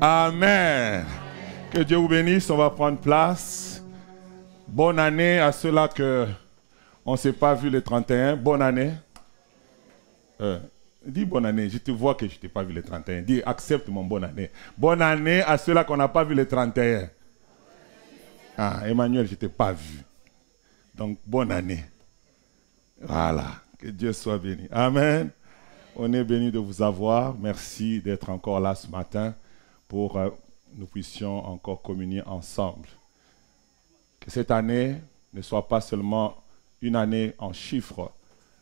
Amen. Que Dieu vous bénisse. On va prendre place. Bonne année à ceux-là on ne s'est pas vu le 31. Bonne année. Dis bonne année. Je te vois que je ne t'ai pas vu le 31. Dis accepte mon bonne année. Bonne année à ceux-là qu'on n'a pas vu le 31. Ah, Emmanuel, je ne t'ai pas vu. Donc, bonne année. Voilà. Que Dieu soit béni. Amen. On est béni de vous avoir. Merci d'être encore là ce matin pour que nous puissions encore communier ensemble. Que cette année ne soit pas seulement une année en chiffres,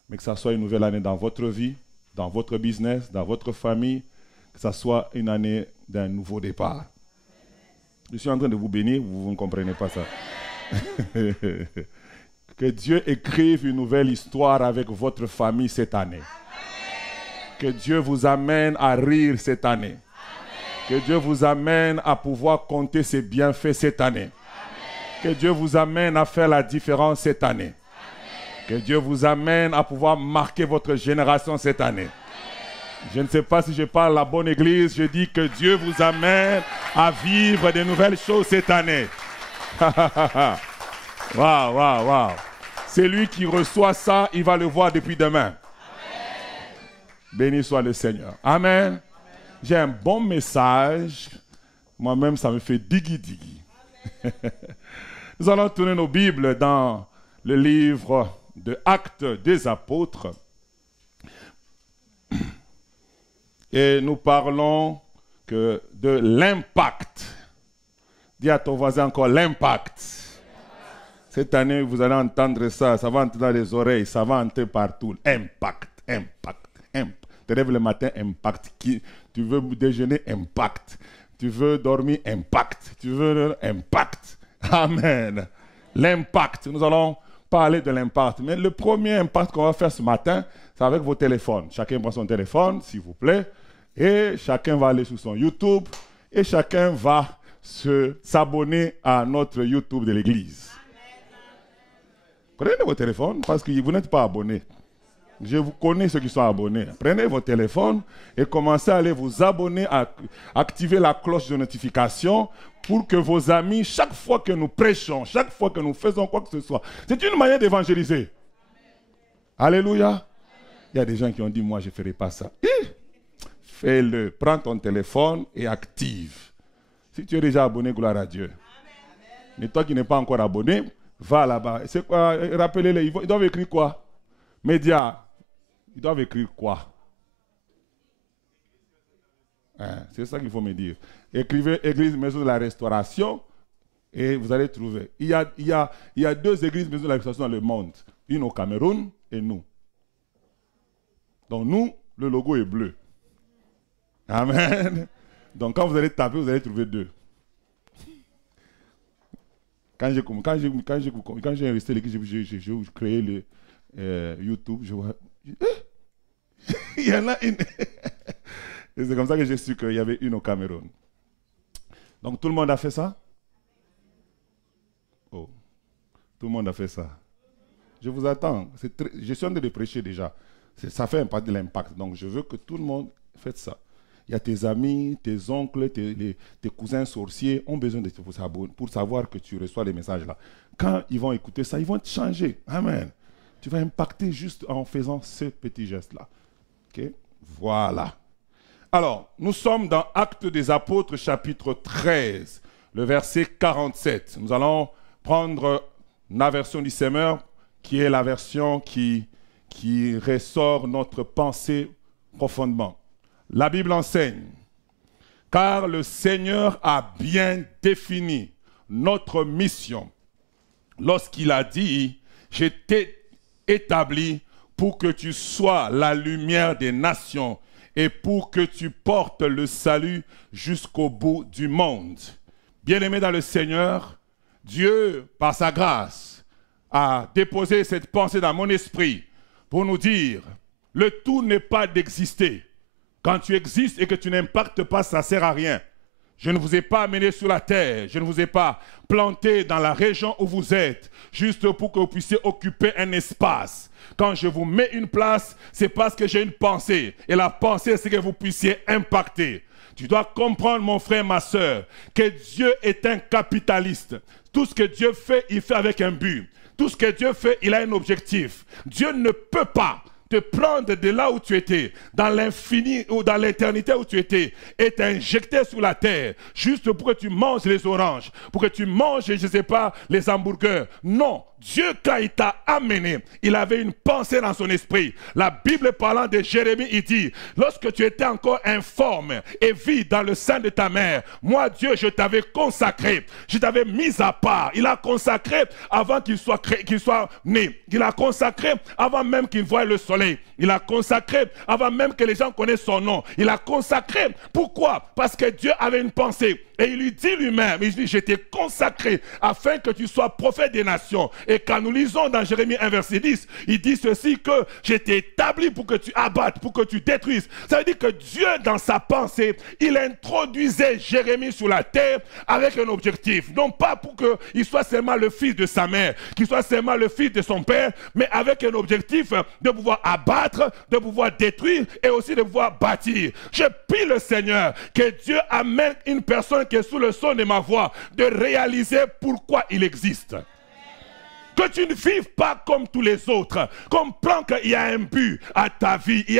mais que ça soit une nouvelle année dans votre vie, dans votre business, dans votre famille, que ça soit une année d'un nouveau départ. Je suis en train de vous bénir, vous ne comprenez pas ça. Que Dieu écrive une nouvelle histoire avec votre famille cette année. Que Dieu vous amène à rire cette année. Que Dieu vous amène à pouvoir compter ses bienfaits cette année. Que Dieu vous amène à faire la différence cette année. Que Dieu vous amène à pouvoir marquer votre génération cette année. Je ne sais pas si je parle à la bonne église, je dis que Dieu vous amène à vivre de nouvelles choses cette année. Waouh, waouh, waouh. Celui qui reçoit ça, il va le voir depuis demain. Béni soit le Seigneur. Amen. J'ai un bon message. Moi-même, ça me fait digui-digui. Nous allons tourner nos Bibles dans le livre de Actes des Apôtres. Et nous parlons de l'impact. Dis à ton voisin encore l'impact. Cette année, vous allez entendre ça. Ça va entrer dans les oreilles. Ça va entrer partout. Impact, impact, impact. Tu te lèves le matin, impact. Tu veux déjeuner, impact. Tu veux dormir, impact. Tu veux impact. Amen. L'impact. Nous allons parler de l'impact. Mais le premier impact qu'on va faire ce matin, c'est avec vos téléphones. Chacun prend son téléphone, s'il vous plaît. Et chacun va aller sur son YouTube. Et chacun va s'abonner à notre YouTube de l'église. Prenez vos téléphones parce que vous n'êtes pas abonnés. Je vous connais ceux qui sont abonnés. Prenez vos téléphones et commencez à aller vous abonner, à activer la cloche de notification pour que vos amis, chaque fois que nous prêchons, chaque fois que nous faisons quoi que ce soit, c'est une manière d'évangéliser. Alléluia. Il y a des gens qui ont dit, moi je ne ferai pas ça. Fais-le. Prends ton téléphone et active. Si tu es déjà abonné, gloire à Dieu. Mais toi qui n'es pas encore abonné, va là-bas. C'est quoi? Rappelez-les, ils doivent écrire quoi? Médias. Ils doivent écrire quoi? C'est ça qu'il faut me dire. Écrivez Église Maison de la Restauration et vous allez trouver. Il y a deux églises Maison de la Restauration dans le monde. Une au Cameroun et nous. Donc nous, le logo est bleu. Amen. Donc quand vous allez taper, vous allez trouver deux. Quand j'ai resté l'église, j'ai créé le YouTube, je vois. Il y en a une. Et c'est comme ça que j'ai su qu'il y avait une au Cameroun. Donc tout le monde a fait ça? Oh, tout le monde a fait ça. Je vous attends. Je suis en train de prêcher déjà. Ça fait de l'impact. Donc je veux que tout le monde fasse ça. Il y a tes amis, tes oncles, tes cousins sorciers ont besoin de vous abonner pour savoir que tu reçois les messages là. Quand ils vont écouter ça, ils vont te changer. Amen. Tu vas impacter juste en faisant ce petit geste-là. Okay? Voilà. Alors, nous sommes dans Actes des Apôtres, chapitre 13, le verset 47. Nous allons prendre la version du Semeur, qui est la version qui ressort notre pensée profondément. La Bible enseigne, car le Seigneur a bien défini notre mission lorsqu'il a dit, je t'ai établi pour que tu sois la lumière des nations et pour que tu portes le salut jusqu'au bout du monde. Bien-aimés dans le Seigneur, Dieu, par sa grâce, a déposé cette pensée dans mon esprit pour nous dire, le tout n'est pas d'exister. Quand tu existes et que tu n'impactes pas, ça ne sert à rien. Je ne vous ai pas amené sur la terre, je ne vous ai pas planté dans la région où vous êtes, juste pour que vous puissiez occuper un espace. Quand je vous mets une place, c'est parce que j'ai une pensée. Et la pensée, c'est que vous puissiez impacter. Tu dois comprendre, mon frère, ma soeur, que Dieu est un capitaliste. Tout ce que Dieu fait, il fait avec un but. Tout ce que Dieu fait, il a un objectif. Dieu ne peut pas te prendre de là où tu étais, dans l'infini ou dans l'éternité où tu étais, et t'injecter sur la terre, juste pour que tu manges les oranges, pour que tu manges, je ne sais pas, les hamburgers. Non, Dieu, quand il t'a amené, il avait une pensée dans son esprit. La Bible parlant de Jérémie, il dit, lorsque tu étais encore informe et vide dans le sein de ta mère, moi, Dieu, je t'avais consacré, je t'avais mis à part. Il a consacré avant qu'il soit né. Il a consacré avant même qu'il voie le soleil. Il a consacré avant même que les gens connaissent son nom. Il a consacré. Pourquoi? Parce que Dieu avait une pensée. Et il lui dit lui-même, il dit, je t'ai consacré afin que tu sois prophète des nations. Et quand nous lisons dans Jérémie 1 verset 10, il dit ceci, que je t'ai établi pour que tu abattes, pour que tu détruises. Ça veut dire que Dieu, dans sa pensée, il introduisait Jérémie sur la terre avec un objectif. Non pas pour qu'il soit seulement le fils de sa mère, qu'il soit seulement le fils de son père, mais avec un objectif de pouvoir abattre, de pouvoir détruire et aussi de pouvoir bâtir. Je prie le Seigneur que Dieu amène une personne qui est sous le son de ma voix de réaliser pourquoi il existe. Que tu ne vives pas comme tous les autres. Comprends qu'il y a un but à ta vie. Il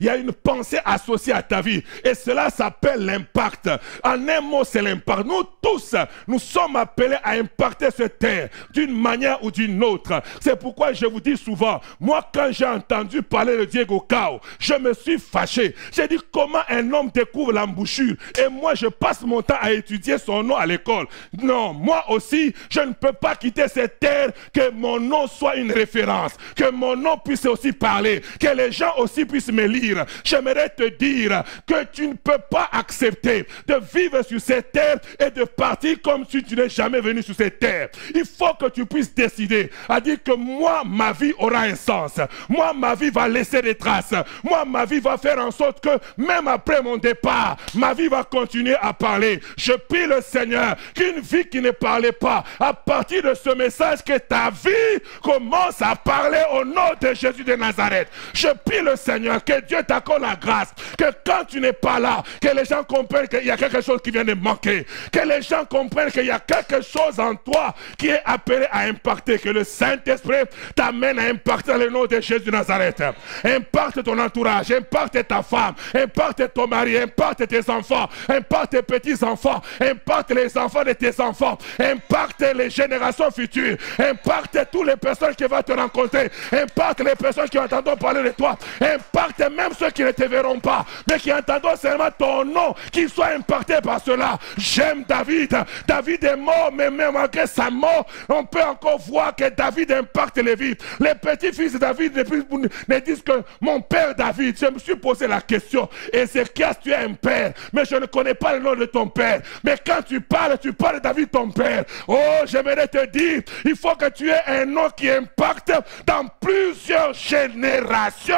y a une pensée associée à ta vie. Et cela s'appelle l'impact. En un mot, c'est l'impact. Nous tous, nous sommes appelés à impacter cette terre d'une manière ou d'une autre. C'est pourquoi je vous dis souvent, moi quand j'ai entendu parler de Diego Cao, je me suis fâché. J'ai dit comment un homme découvre l'embouchure et moi je passe mon temps à étudier son nom à l'école. Non, moi aussi, je ne peux pas quitter cette terre, que mon nom soit une référence, que mon nom puisse aussi parler, que les gens aussi puissent me lire. J'aimerais te dire que tu ne peux pas accepter de vivre sur cette terre et de partir comme si tu n'es jamais venu sur cette terre. Il faut que tu puisses décider à dire que moi, ma vie aura un sens. Moi, ma vie va laisser des traces. Moi, ma vie va faire en sorte que même après mon départ, ma vie va continuer à parler. Je prie le Seigneur qu'une vie qui ne parlait pas, à partir de ce message, que ta vie commence à parler au nom de Jésus de Nazareth. Je prie le Seigneur que Dieu t'accorde la grâce, que quand tu n'es pas là, que les gens comprennent qu'il y a quelque chose qui vient de manquer, que les gens comprennent qu'il y a quelque chose en toi qui est appelé à impacter, que le Saint-Esprit t'amène à impacter le nom de Jésus de Nazareth. Impacte ton entourage, impacte ta femme, impacte ton mari, impacte tes enfants, impacte tes petits-enfants, impacte les enfants de tes enfants, impacte les générations futures, impacte toutes les personnes qui vont te rencontrer, impacte les personnes qui entendront parler de toi, impacte même ceux qui ne te verront pas, mais qui entendront seulement ton nom, qu'ils soient impactés par cela. J'aime David. David est mort, mais même malgré sa mort, on peut encore voir que David impacte les vies. Les petits-fils de David ne disent que mon père David. Je me suis posé la question, Ézéchias, tu es un père, mais je ne connais pas le nom de ton père. Mais quand tu parles de David, ton père. Oh, j'aimerais te dire, il faut que tu aies un nom qui impacte dans plusieurs générations.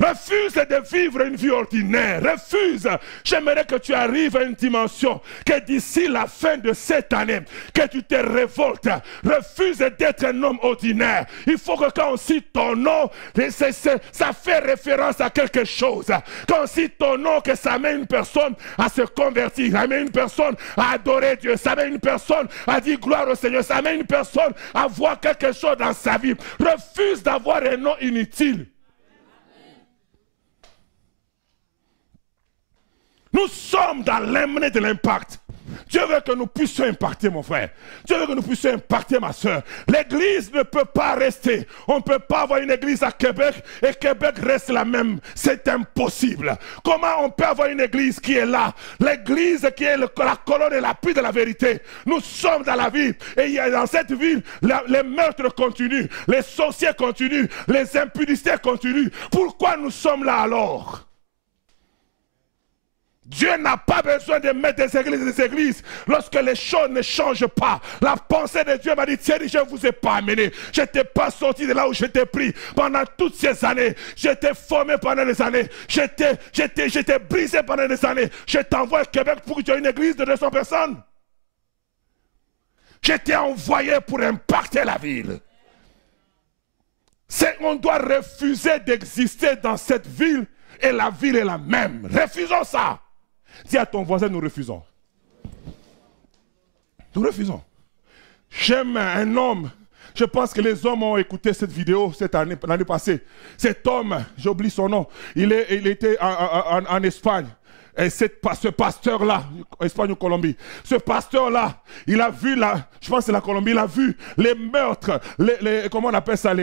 Refuse de vivre une vie ordinaire. Refuse. J'aimerais que tu arrives à une dimension, que d'ici la fin de cette année, que tu te révoltes. Refuse d'être un homme ordinaire. Il faut que quand on cite ton nom, ça fait référence à quelque chose. Quand on cite ton nom, que ça amène une personne à se convertir, ça amène une personne à adorer Dieu, ça amène une personne à dire gloire au Seigneur, ça amène une personne à voir quelque chose dans sa vie. Refuse d'avoir un nom inutile. Nous sommes dans l'emmener de l'impact. Dieu veut que nous puissions impacter, mon frère. Dieu veut que nous puissions impacter, ma soeur. L'église ne peut pas rester. On ne peut pas avoir une église à Québec et Québec reste la même. C'est impossible. Comment on peut avoir une église qui est là? L'église qui est la colonne et l'appui de la vérité. Nous sommes dans la ville et il y a dans cette ville, les meurtres continuent, les sorciers continuent, les impudicités continuent. Pourquoi nous sommes là alors? Dieu n'a pas besoin de mettre des églises lorsque les choses ne changent pas. La pensée de Dieu m'a dit, Thierry, je ne vous ai pas amené. Je n'étais pas sorti de là où j'étais pris pendant toutes ces années. J'étais formé pendant des années. J'étais brisé pendant des années. Je t'envoie à Québec pour que tu aies une église de 200 personnes. J'étais envoyé pour impacter la ville. On doit refuser d'exister dans cette ville et la ville est la même. Refusons ça. Dis à ton voisin, nous refusons. Nous refusons. J'aime un homme. Je pense que les hommes ont écouté cette vidéo cette année, l'année passée. Cet homme, j'oublie son nom, il était en Espagne. Et ce pasteur-là, Espagne ou Colombie, ce pasteur-là, il a vu, je pense que c'est la Colombie, il a vu les meurtres, comment on appelle ça,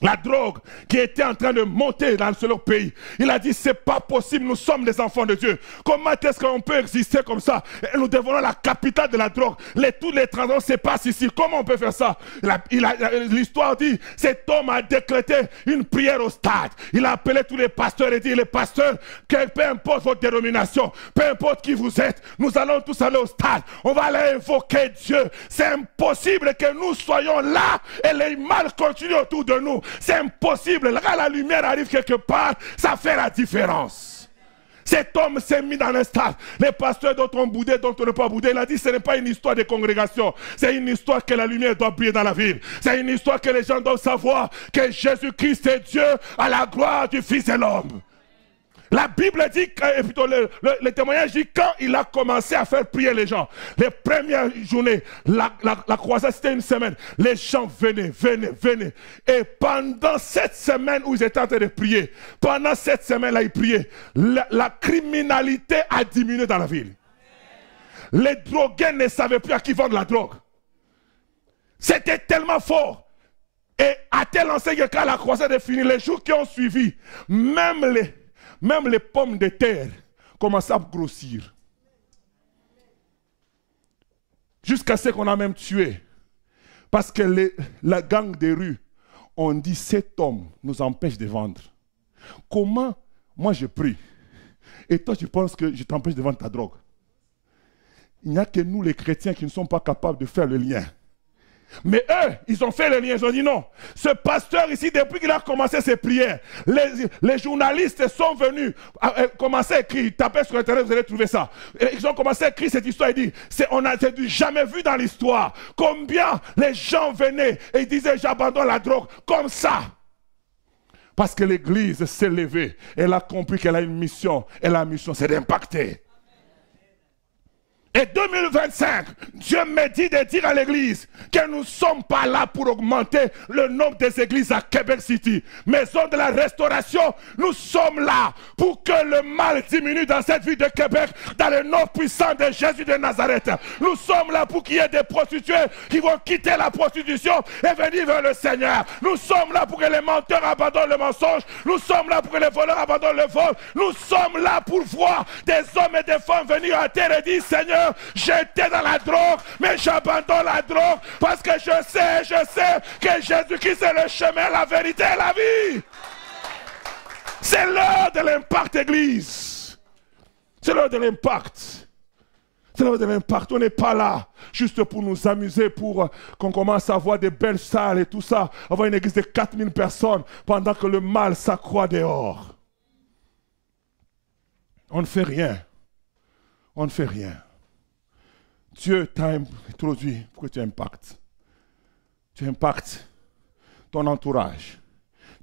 la drogue qui était en train de monter dans leur pays. Il a dit, c'est pas possible, nous sommes des enfants de Dieu. Comment est-ce qu'on peut exister comme ça? Et nous devenons la capitale de la drogue. Tous les transactions se passent ici. Comment on peut faire ça? L'histoire dit, cet homme a décrété une prière au stade. Il a appelé tous les pasteurs et dit, les pasteurs, que peu importe votre dénomination, peu importe qui vous êtes, nous allons tous aller au stade. On va aller invoquer Dieu. C'est impossible que nous soyons là et les mal continuent autour de nous. C'est impossible. Quand la lumière arrive quelque part, ça fait la différence. Cet homme s'est mis dans un stade. Les pasteurs dont on boudait, dont on ne pas boudé, il a dit ce n'est pas une histoire de congrégation. C'est une histoire que la lumière doit briller dans la ville. C'est une histoire que les gens doivent savoir que Jésus-Christ est Dieu à la gloire du Fils de l'homme. La Bible dit, plutôt le témoignage dit, quand il a commencé à faire prier les gens, les premières journées, la croisade c'était une semaine, les gens venaient. Et pendant cette semaine où ils étaient en train de prier, pendant cette semaine-là, ils priaient, la criminalité a diminué dans la ville. Les drogués ne savaient plus à qui vendre la drogue. C'était tellement fort. Et à tel enseigne que quand la croisade est finie, les jours qui ont suivi, même les pommes de terre commençaient à grossir. Jusqu'à ce qu'on a même tué. Parce que la gang des rues ont dit, cet homme nous empêche de vendre. Comment moi je prie et toi tu penses que je t'empêche de vendre ta drogue? Il n'y a que nous les chrétiens qui ne sommes pas capables de faire le lien. Mais eux, ils ont fait le lien, ils ont dit non. Ce pasteur ici, depuis qu'il a commencé ses prières, les journalistes sont venus commencer à écrire, tapez sur internet, vous allez trouver ça. Ils ont commencé à écrire cette histoire, ils disent, on n'a jamais vu dans l'histoire combien les gens venaient et ils disaient j'abandonne la drogue, comme ça. Parce que l'église s'est levée, elle a compris qu'elle a une mission, et la mission c'est d'impacter. Et 2025, Dieu me dit de dire à l'église que nous ne sommes pas là pour augmenter le nombre des églises à Québec City. Maison de la restauration, nous sommes là pour que le mal diminue dans cette ville de Québec, dans le nom puissant de Jésus de Nazareth. Nous sommes là pour qu'il y ait des prostituées qui vont quitter la prostitution et venir vers le Seigneur. Nous sommes là pour que les menteurs abandonnent le mensonge. Nous sommes là pour que les voleurs abandonnent le vol. Nous sommes là pour voir des hommes et des femmes venir à terre et dire, Seigneur, j'étais dans la drogue, mais j'abandonne la drogue parce que je sais que Jésus-Christ est le chemin, la vérité et la vie. C'est l'heure de l'impact, Église. C'est l'heure de l'impact. C'est l'heure de l'impact. On n'est pas là juste pour nous amuser, pour qu'on commence à avoir des belles salles et tout ça, avoir une église de 4000 personnes pendant que le mal s'accroît dehors. On ne fait rien. On ne fait rien. Dieu t'a introduit pour que tu impactes. Tu impactes ton entourage.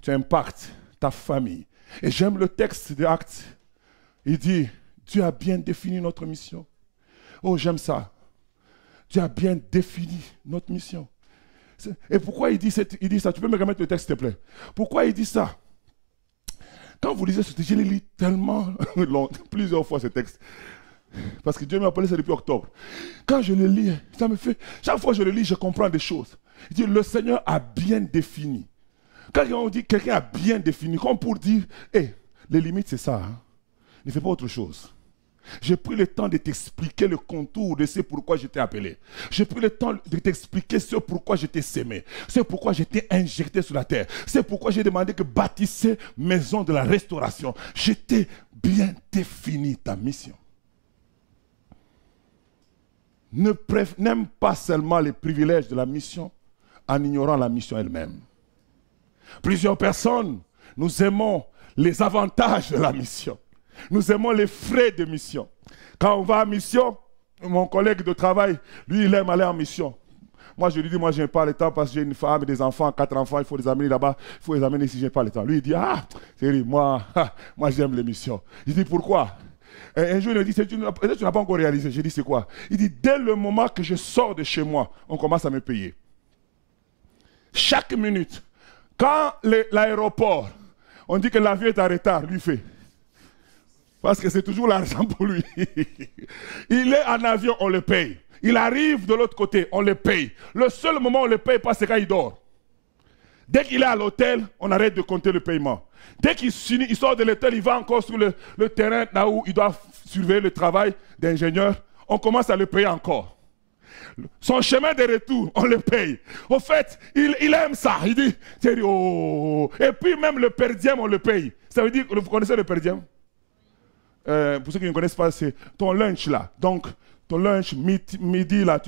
Tu impactes ta famille. Et j'aime le texte de Actes. Il dit, Dieu a bien défini notre mission. Oh, j'aime ça. Dieu a bien défini notre mission. Et pourquoi il dit ça? Tu peux me remettre le texte, s'il te plaît? Pourquoi il dit ça? Quand vous lisez ce texte, je l'ai lu tellement long, plusieurs fois ce texte. Parce que Dieu m'a appelé ça depuis octobre. Quand je le lis, ça me fait... Chaque fois que je le lis, je comprends des choses. Il dit, le Seigneur a bien défini. Quand on dit quelqu'un a bien défini, comme pour dire, hey, les limites c'est ça. Hein? Ne fais pas autre chose. J'ai pris le temps de t'expliquer le contour de ce pourquoi je t'ai appelé. J'ai pris le temps de t'expliquer ce pourquoi je t'ai sémé. C'est pourquoi je t'ai injecté sur la terre. C'est pourquoi j'ai demandé que bâtissez maison de la restauration. Je t'ai bien définir ta mission. N'aime pas seulement les privilèges de la mission en ignorant la mission elle-même. Plusieurs personnes, nous aimons les avantages de la mission. Nous aimons les frais de mission. Quand on va en mission, mon collègue de travail, lui, il aime aller en mission. Moi, je lui dis, moi, je n'ai pas le temps parce que j'ai une femme et des enfants, 4 enfants, il faut les amener là-bas, il faut les amener ici, je n'ai pas le temps. Lui, il dit, ah, chérie, moi j'aime les missions. Je dis, pourquoi? Et un jour, il me dit, tu n'as pas encore réalisé. Je dis, c'est quoi? Il dit, dès le moment que je sors de chez moi, on commence à me payer. Chaque minute, quand l'aéroport, on dit que l'avion est en retard, lui fait. Parce que c'est toujours l'argent pour lui. Il est en avion, on le paye. Il arrive de l'autre côté, on le paye. Le seul moment où on ne le paye pas, c'est quand il dort. Dès qu'il est à l'hôtel, on arrête de compter le paiement. Dès qu'il sort de l'hôtel, il va encore sur le terrain, là où il doit surveiller le travail d'ingénieur. On commence à le payer encore. Son chemin de retour, on le paye. Au fait, il aime ça. Il dit, oh. Et puis même le per diem, on le paye. Ça veut dire, vous connaissez le per diem? Pour ceux qui ne connaissent pas, c'est ton lunch là. Donc, ton lunch, midi là,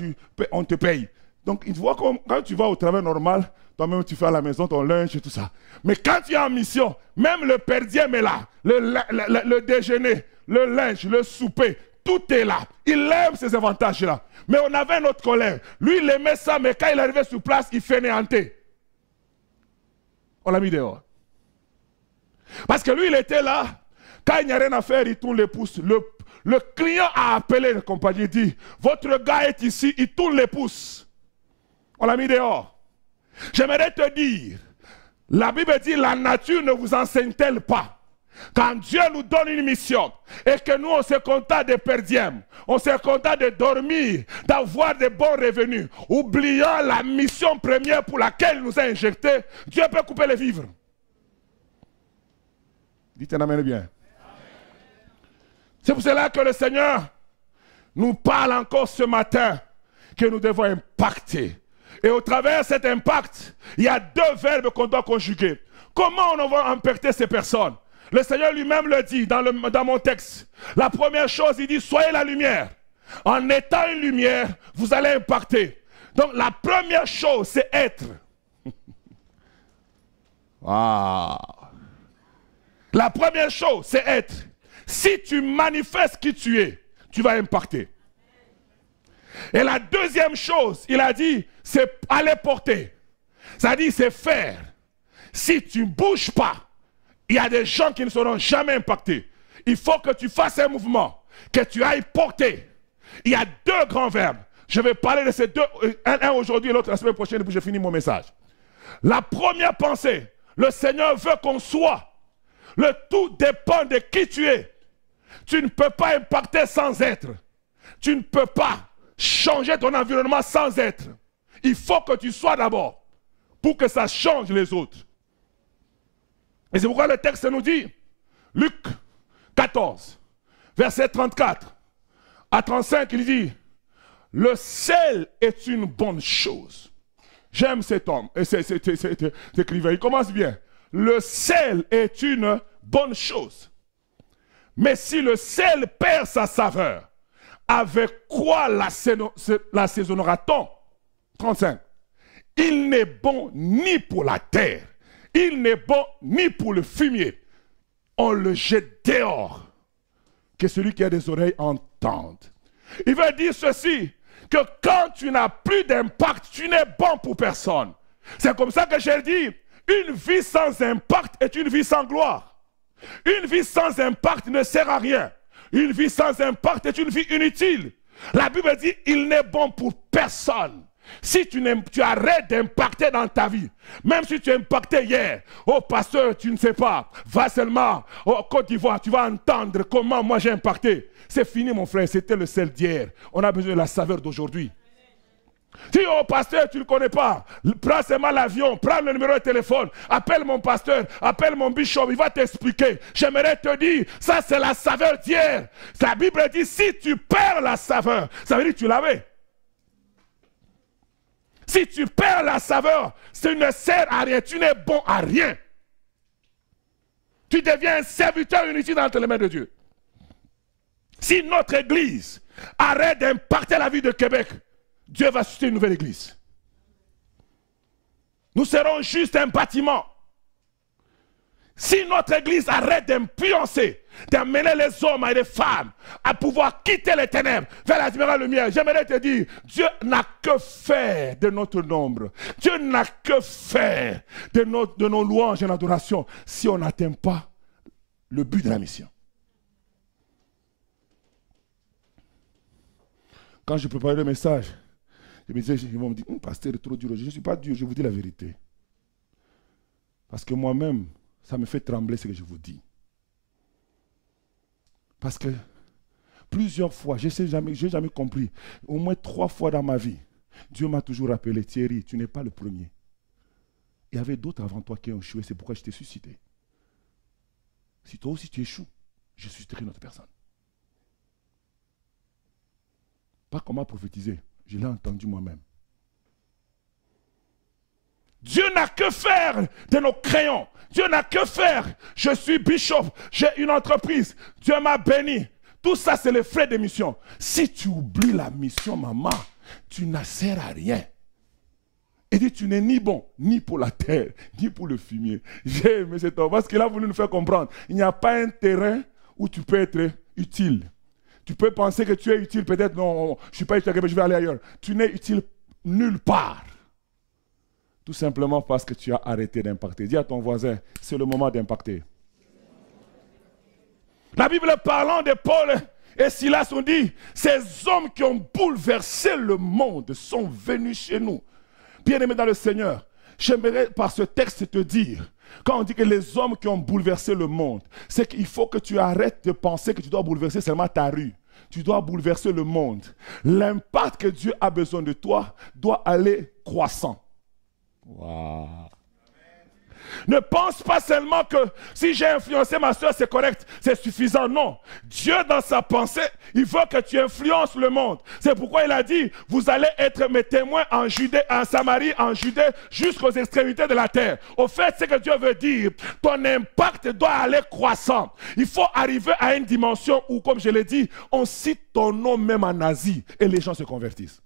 on te paye. Donc, il voit quand tu vas au travail normal, toi-même tu fais à la maison ton lunch et tout ça. Mais quand tu es en mission, même le per diem est là. Le déjeuner, le lunch, le souper, tout est là. Il aime ces avantages-là. Mais on avait notre collègue. Lui, il aimait ça, mais quand il arrivait sur place, il fainéantait. On l'a mis dehors. Parce que lui, il était là. Quand il n'y a rien à faire, il tourne les pouces. Le client a appelé la compagnie, il dit, votre gars est ici, il tourne les pouces. On l'a mis dehors. J'aimerais te dire, la Bible dit, la nature ne vous enseigne-t-elle pas? Quand Dieu nous donne une mission et que nous on se contente de per diem, on se contente de dormir, d'avoir de bons revenus, oubliant la mission première pour laquelle il nous a injectés, Dieu peut couper les vivres. Dites un amen bien. C'est pour cela que le Seigneur nous parle encore ce matin que nous devons impacter. Et au travers de cet impact, il y a 2 verbes qu'on doit conjuguer. Comment on va impacter ces personnes? Le Seigneur lui-même le dit dans mon texte. La première chose, il dit, soyez la lumière. En étant une lumière, vous allez impacter. Donc la première chose, c'est être. Wow. La première chose, c'est être. Si tu manifestes qui tu es, tu vas impacter. Et la deuxième chose, il a dit, c'est aller porter. Ça dit, c'est faire. Si tu ne bouges pas, il y a des gens qui ne seront jamais impactés. Il faut que tu fasses un mouvement, que tu ailles porter. Il y a 2 grands verbes. Je vais parler de ces 2, un aujourd'hui et l'autre la semaine prochaine, et puis je finis mon message. La première pensée, le Seigneur veut qu'on soit. Le tout dépend de qui tu es. Tu ne peux pas impacter sans être. Tu ne peux pas changer ton environnement sans être. Il faut que tu sois d'abord pour que ça change les autres. Et c'est pourquoi le texte nous dit, Luc 14, verset 34 à 35, il dit, le sel est une bonne chose. J'aime cet homme, et cet écrivain, il commence bien. Le sel est une bonne chose. Mais si le sel perd sa saveur, avec quoi l'assaisonnera-t-on? 35. Il n'est bon ni pour la terre, il n'est bon ni pour le fumier. On le jette dehors. Que celui qui a des oreilles entende. Il veut dire ceci, que quand tu n'as plus d'impact, tu n'es bon pour personne. C'est comme ça que j'ai dit, une vie sans impact est une vie sans gloire. Une vie sans impact ne sert à rien. Une vie sans impact est une vie inutile. La Bible dit, il n'est bon pour personne. Si tu arrêtes d'impacter dans ta vie, même si tu as impacté hier, oh pasteur, tu ne sais pas, va seulement au Côte d'Ivoire, tu vas entendre comment moi j'ai impacté. C'est fini mon frère, c'était le sel d'hier. On a besoin de la saveur d'aujourd'hui. Si oh pasteur, tu ne connais pas, prends seulement l'avion, prends le numéro de téléphone, appelle mon pasteur, appelle mon bishop, il va t'expliquer. J'aimerais te dire, ça c'est la saveur d'hier. La Bible dit, si tu perds la saveur, ça veut dire que tu l'avais. Si tu perds la saveur, ça ne sert à rien, tu n'es bon à rien. tu deviens un serviteur inutile entre les mains de Dieu. Si notre église arrête d'impacter la vie de Québec, Dieu va susciter une nouvelle église. Nous serons juste un bâtiment. Si notre église arrête d'influencer, d'amener les hommes et les femmes à pouvoir quitter les ténèbres vers l'admirable lumière, j'aimerais te dire, Dieu n'a que faire de notre nombre. Dieu n'a que faire de nos louanges et d'adoration si on n'atteint pas le but de la mission. Quand je préparais le message, je me disais, ils vont me dire, pasteur est trop dur. Je ne suis pas dur, je vous dis la vérité. Parce que moi-même, ça me fait trembler ce que je vous dis. Parce que plusieurs fois, je n'ai jamais compris, au moins 3 fois dans ma vie, Dieu m'a toujours rappelé, Thierry, tu n'es pas le premier. Il y avait d'autres avant toi qui ont échoué, c'est pourquoi je t'ai suscité. Si toi aussi tu échoues, je susciterai une autre personne. Pas qu'on m'a prophétisé, je l'ai entendu moi-même. Dieu n'a que faire de nos crayons. Dieu n'a que faire. Je suis bishop, j'ai une entreprise. Dieu m'a béni. Tout ça, c'est les frais de mission. Si tu oublies la mission, maman, tu ne sers à rien. Et dit, tu n'es ni bon, ni pour la terre, ni pour le fumier. J'ai aimé cet homme parce qu'il a voulu nous faire comprendre. Il n'y a pas un terrain où tu peux être utile. Tu peux penser que tu es utile, peut-être non, je ne suis pas utile, je vais aller ailleurs. Tu n'es utile nulle part. Tout simplement parce que tu as arrêté d'impacter. Dis à ton voisin, c'est le moment d'impacter. La Bible parlant de Paul et Silas, on dit, ces hommes qui ont bouleversé le monde sont venus chez nous. Bien-aimés dans le Seigneur, j'aimerais par ce texte te dire, quand on dit que les hommes qui ont bouleversé le monde, c'est qu'il faut que tu arrêtes de penser que tu dois bouleverser seulement ta rue. Tu dois bouleverser le monde. L'impact que Dieu a besoin de toi doit aller croissant. Wow. Ne pense pas seulement que si j'ai influencé ma soeur, c'est correct, c'est suffisant. Non. Dieu, dans sa pensée, il veut que tu influences le monde. C'est pourquoi il a dit, vous allez être mes témoins en Judée, en Samarie, en Judée, jusqu'aux extrémités de la terre. Au fait, ce que Dieu veut dire, ton impact doit aller croissant. Il faut arriver à une dimension où, comme je l'ai dit, on cite ton nom même en Asie et les gens se convertissent.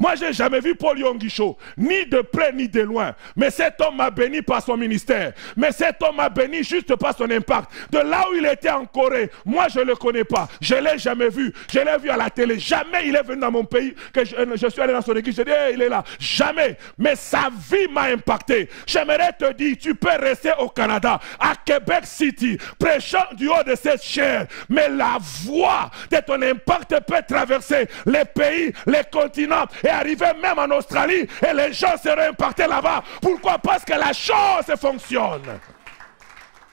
Moi, je n'ai jamais vu Paul Yonguicho, ni de près ni de loin. Mais cet homme m'a béni par son ministère. Mais cet homme m'a béni juste par son impact. De là où il était en Corée, moi, je ne le connais pas. Je ne l'ai jamais vu. Je l'ai vu à la télé. Jamais il est venu dans mon pays. Que je suis allé dans son église. Je dis, hey, il est là. Jamais. Mais sa vie m'a impacté. J'aimerais te dire, tu peux rester au Canada, à Québec City, prêchant du haut de cette chair. Mais la voix de ton impact peut traverser les pays, les continents, et arriver même en Australie, et les gens seraient impactés là-bas. Pourquoi? Parce que la chose fonctionne.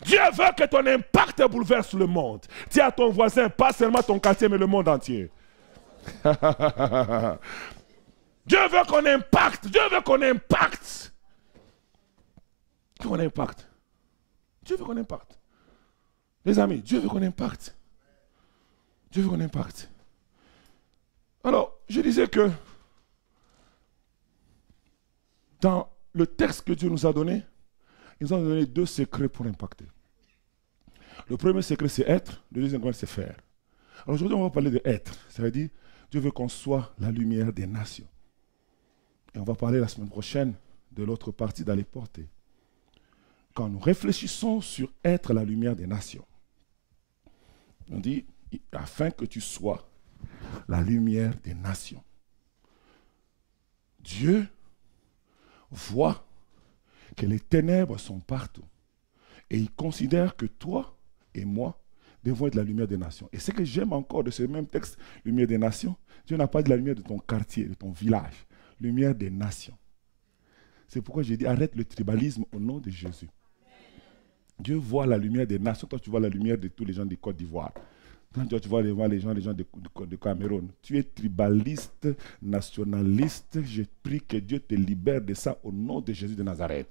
Dieu veut que ton impact bouleverse le monde. Dis à ton voisin, pas seulement ton quartier, mais le monde entier. Dieu veut qu'on impacte. Dieu veut qu'on impacte. Qu'on impacte. Dieu veut qu'on impacte. Les amis, Dieu veut qu'on impacte. Dieu veut qu'on impacte. Alors, je disais que dans le texte que Dieu nous a donné, il nous a donné 2 secrets pour impacter. Le premier secret, c'est être. Le deuxième secret, c'est faire. Alors aujourd'hui, on va parler de être. Ça veut dire, Dieu veut qu'on soit la lumière des nations. Et on va parler la semaine prochaine de l'autre partie d'aller porter. Quand nous réfléchissons sur être la lumière des nations, on dit, afin que tu sois la lumière des nations. Dieu voit que les ténèbres sont partout. Et il considère que toi et moi devons être la lumière des nations. Et ce que j'aime encore de ce même texte, lumière des nations, Dieu n'a pas de la lumière de ton quartier, de ton village. Lumière des nations. C'est pourquoi j'ai dit, arrête le tribalisme au nom de Jésus. Dieu voit la lumière des nations. Toi, tu vois la lumière de tous les gens de Côte d'Ivoire. Quand tu vois les gens de Cameroun, tu es tribaliste, nationaliste. Je prie que Dieu te libère de ça au nom de Jésus de Nazareth.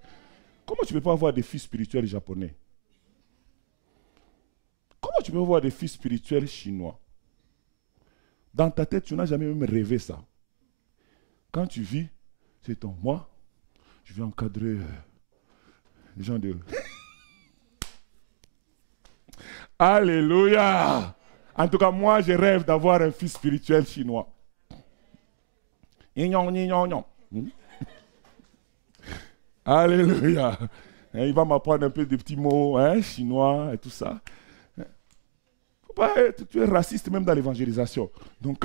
Comment tu ne peux pas avoir des fils spirituels japonais? Comment tu peux avoir des fils spirituels chinois? Dans ta tête, tu n'as jamais même rêvé ça. Quand tu vis, c'est ton moi, je vais encadrer les gens de... Alléluia. En tout cas, moi, je rêve d'avoir un fils spirituel chinois. Alléluia. Il va m'apprendre un peu de petits mots chinois et tout ça. Tu es raciste même dans l'évangélisation. Donc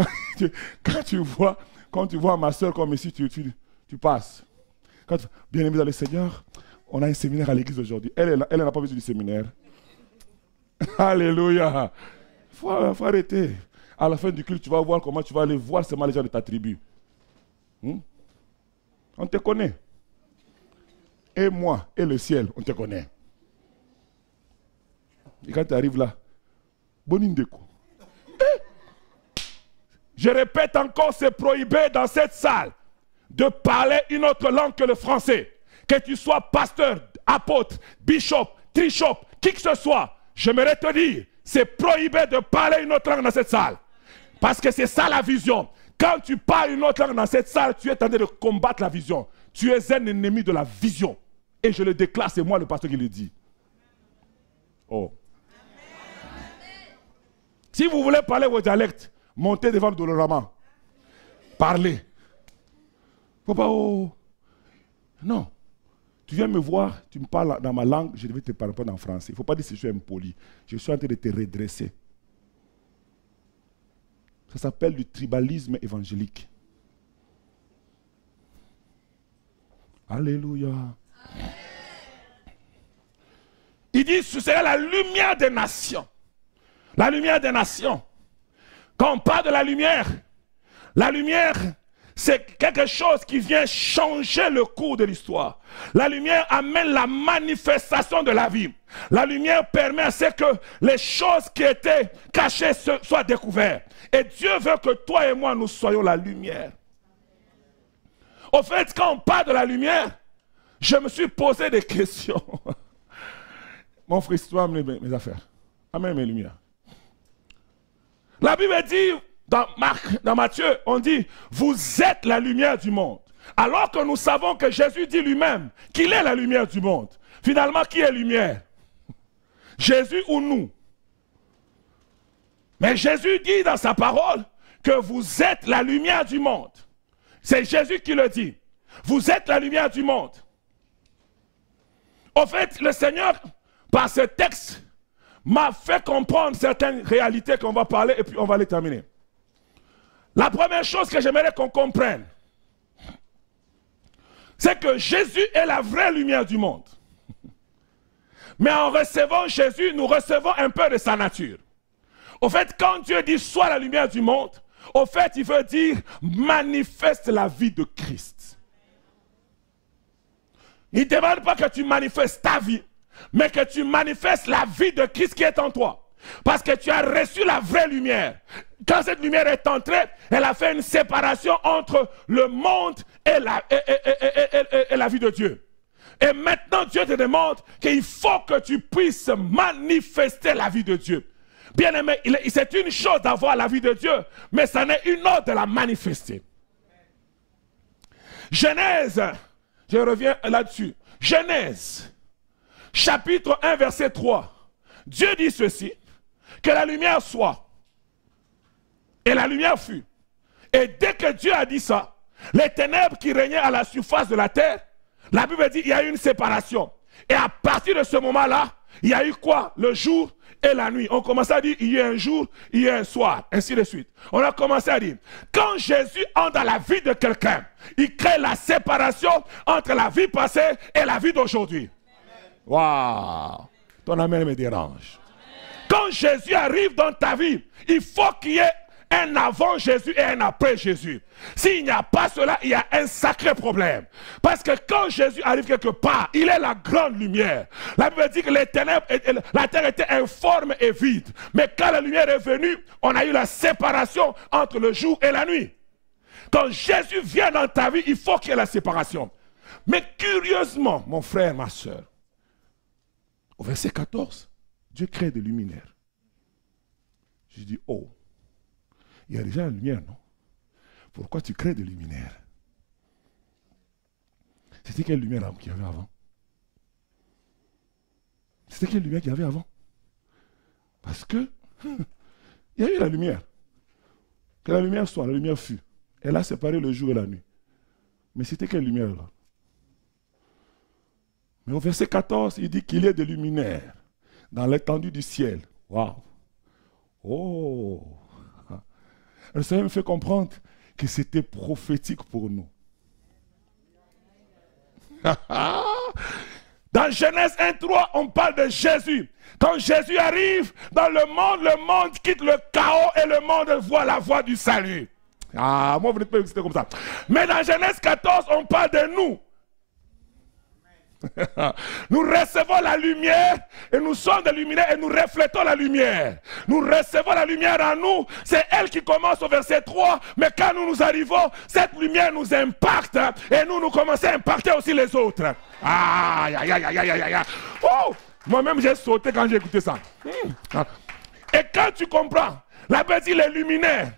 quand tu vois ma soeur comme ici, tu passes. Bien aimé dans le Seigneur, on a un séminaire à l'église aujourd'hui. Elle n'a pas besoin du séminaire. Alléluia. Faut arrêter. À la fin du culte, tu vas voir comment tu vas aller voir seulement les gens de ta tribu. On te connaît. Et moi, et le ciel, on te connaît. Et quand tu arrives là, Bonindeko. Je répète encore, c'est prohibé dans cette salle de parler une autre langue que le français. Que tu sois pasteur, apôtre, bishop, trishop, qui que ce soit, j'aimerais te dire, c'est prohibé de parler une autre langue dans cette salle. Parce que c'est ça la vision. Quand tu parles une autre langue dans cette salle, tu es en train de combattre la vision. Tu es un ennemi de la vision. Et je le déclare, c'est moi le pasteur qui le dit. Oh. Si vous voulez parler vos dialectes, montez devant le Dolorama. Parlez. Faut pas, oh. Non. Tu viens me voir, tu me parles dans ma langue, je vais te parler en français. Il ne faut pas dire que je suis impoli. Je suis en train de te redresser. Ça s'appelle du tribalisme évangélique. Alléluia. Il dit, ce serait la lumière des nations. La lumière des nations. Quand on parle de la lumière, c'est quelque chose qui vient changer le cours de l'histoire. La lumière amène la manifestation de la vie. La lumière permet à ce que les choses qui étaient cachées soient découvertes. Et Dieu veut que toi et moi, nous soyons la lumière. Au fait, quand on parle de la lumière, je me suis posé des questions. Mon frère, tu vas amener mes affaires. Amène mes lumières. La Bible dit, dans Matthieu, on dit, vous êtes la lumière du monde. Alors que nous savons que Jésus dit lui-même qu'il est la lumière du monde. Finalement, qui est lumière? Jésus ou nous? Mais Jésus dit dans sa parole que vous êtes la lumière du monde. C'est Jésus qui le dit. Vous êtes la lumière du monde. Au fait, le Seigneur, par ce texte, m'a fait comprendre certaines réalités qu'on va parler et puis on va les terminer. La première chose que j'aimerais qu'on comprenne, c'est que Jésus est la vraie lumière du monde. Mais en recevant Jésus, nous recevons un peu de sa nature. Au fait, quand Dieu dit « sois la lumière du monde », au fait, il veut dire « manifeste la vie de Christ ». Il ne demande pas que tu manifestes ta vie, mais que tu manifestes la vie de Christ qui est en toi. Parce que tu as reçu la vraie lumière. Quand cette lumière est entrée, elle a fait une séparation entre le monde et la vie de Dieu. Et maintenant, Dieu te demande qu'il faut que tu puisses manifester la vie de Dieu. Bien aimé, c'est une chose d'avoir la vie de Dieu, mais ça n'est une autre de la manifester. Genèse, je reviens là-dessus. Genèse, chapitre 1, verset 3. Dieu dit ceci, que la lumière soit. Et la lumière fut. Et dès que Dieu a dit ça, les ténèbres qui régnaient à la surface de la terre, la Bible dit qu'il y a eu une séparation. Et à partir de ce moment-là, il y a eu quoi? Le jour et la nuit. On commence à dire, il y a un jour, il y a un soir, ainsi de suite. On a commencé à dire, quand Jésus entre dans la vie de quelqu'un, il crée la séparation entre la vie passée et la vie d'aujourd'hui. Waouh! Ton amen me dérange. Quand Jésus arrive dans ta vie, il faut qu'il y ait un avant Jésus et un après Jésus. S'il n'y a pas cela, il y a un sacré problème. Parce que quand Jésus arrive quelque part, il est la grande lumière. La Bible dit que les ténèbres, la terre était informe et vide. Mais quand la lumière est venue, on a eu la séparation entre le jour et la nuit. Quand Jésus vient dans ta vie, il faut qu'il y ait la séparation. Mais curieusement, mon frère, ma soeur, au verset 14, Dieu crée des luminaires. Je dis, oh, il y a déjà la lumière, non? Pourquoi tu crées des luminaires? C'était quelle lumière qu'il y avait avant? C'était quelle lumière qu'il y avait avant? Parce que il y a eu la lumière. Que la lumière soit, la lumière fut. Elle a séparé le jour et la nuit. Mais c'était quelle lumière là? Mais au verset 14, il dit qu'il y ait des luminaires dans l'étendue du ciel. Waouh! Oh! Le Seigneur me fait comprendre que c'était prophétique pour nous. Dans Genèse 1:3, on parle de Jésus. Quand Jésus arrive dans le monde quitte le chaos et le monde voit la voie du salut. Ah, moi vous n'êtes pas existé comme ça. Mais dans Genèse 14, on parle de nous. Nous recevons la lumière et nous sommes des luminaires et nous reflétons la lumière. Nous recevons la lumière en nous. C'est elle qui commence au verset 3. Mais quand nous arrivons, cette lumière nous impacte et nous commençons à impacter aussi les autres. Aïe, aïe, aïe, aïe, aïe, aïe. Oh, moi-même j'ai sauté quand j'ai écouté ça. Et quand tu comprends, la Bible dit les luminaires.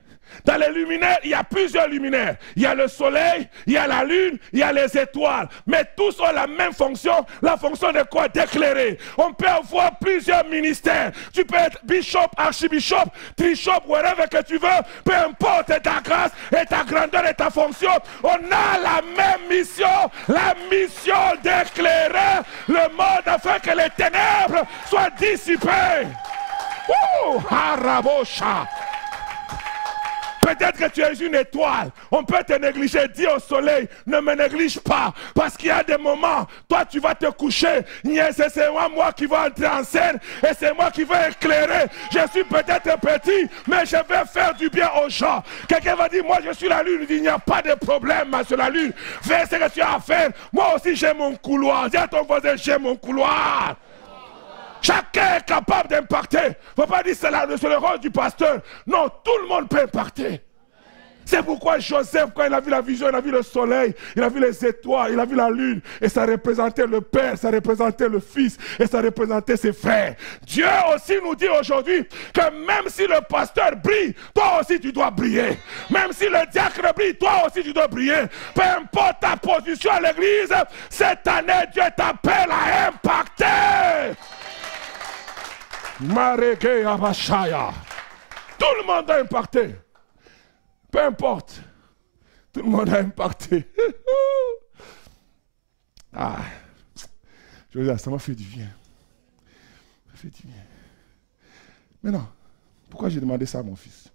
Dans les luminaires, il y a plusieurs luminaires. Il y a le soleil, il y a la lune, il y a les étoiles. Mais tous ont la même fonction. La fonction de quoi? D'éclairer. On peut avoir plusieurs ministères. Tu peux être bishop, archibishop, trishop, wherever que tu veux. Peu importe ta grâce et ta grandeur et ta fonction. On a la même mission. La mission d'éclairer le monde afin que les ténèbres soient dissipées. Ouh, harabosha. Peut-être que tu es une étoile. On peut te négliger. Dis au soleil, ne me néglige pas. Parce qu'il y a des moments, toi tu vas te coucher. C'est moi qui vais entrer en scène. Et c'est moi qui vais éclairer. Je suis peut-être petit, mais je vais faire du bien aux gens. Quelqu'un va dire, moi je suis la lune. Il n'y a pas de problème sur la lune. Fais ce que tu as à faire. Moi aussi j'ai mon couloir. Dis à ton voisin, j'ai mon couloir. Chacun est capable d'impacter. Il ne faut pas dire que c'est le rôle du pasteur. Non, tout le monde peut impacter. C'est pourquoi Joseph, quand il a vu la vision, il a vu le soleil, il a vu les étoiles, il a vu la lune. Et ça représentait le Père, ça représentait le Fils et ça représentait ses frères. Dieu aussi nous dit aujourd'hui que même si le pasteur brille, toi aussi tu dois briller. Même si le diacre brille, toi aussi tu dois briller. Peu importe ta position à l'église, cette année Dieu t'appelle à impacter. Mareke Abashaya. Tout le monde a impacté. Peu importe. Tout le monde a impacté. Ah. Je veux dire, ça m'a fait du bien. Ça m'a fait du bien. Mais non. Pourquoi j'ai demandé ça à mon fils?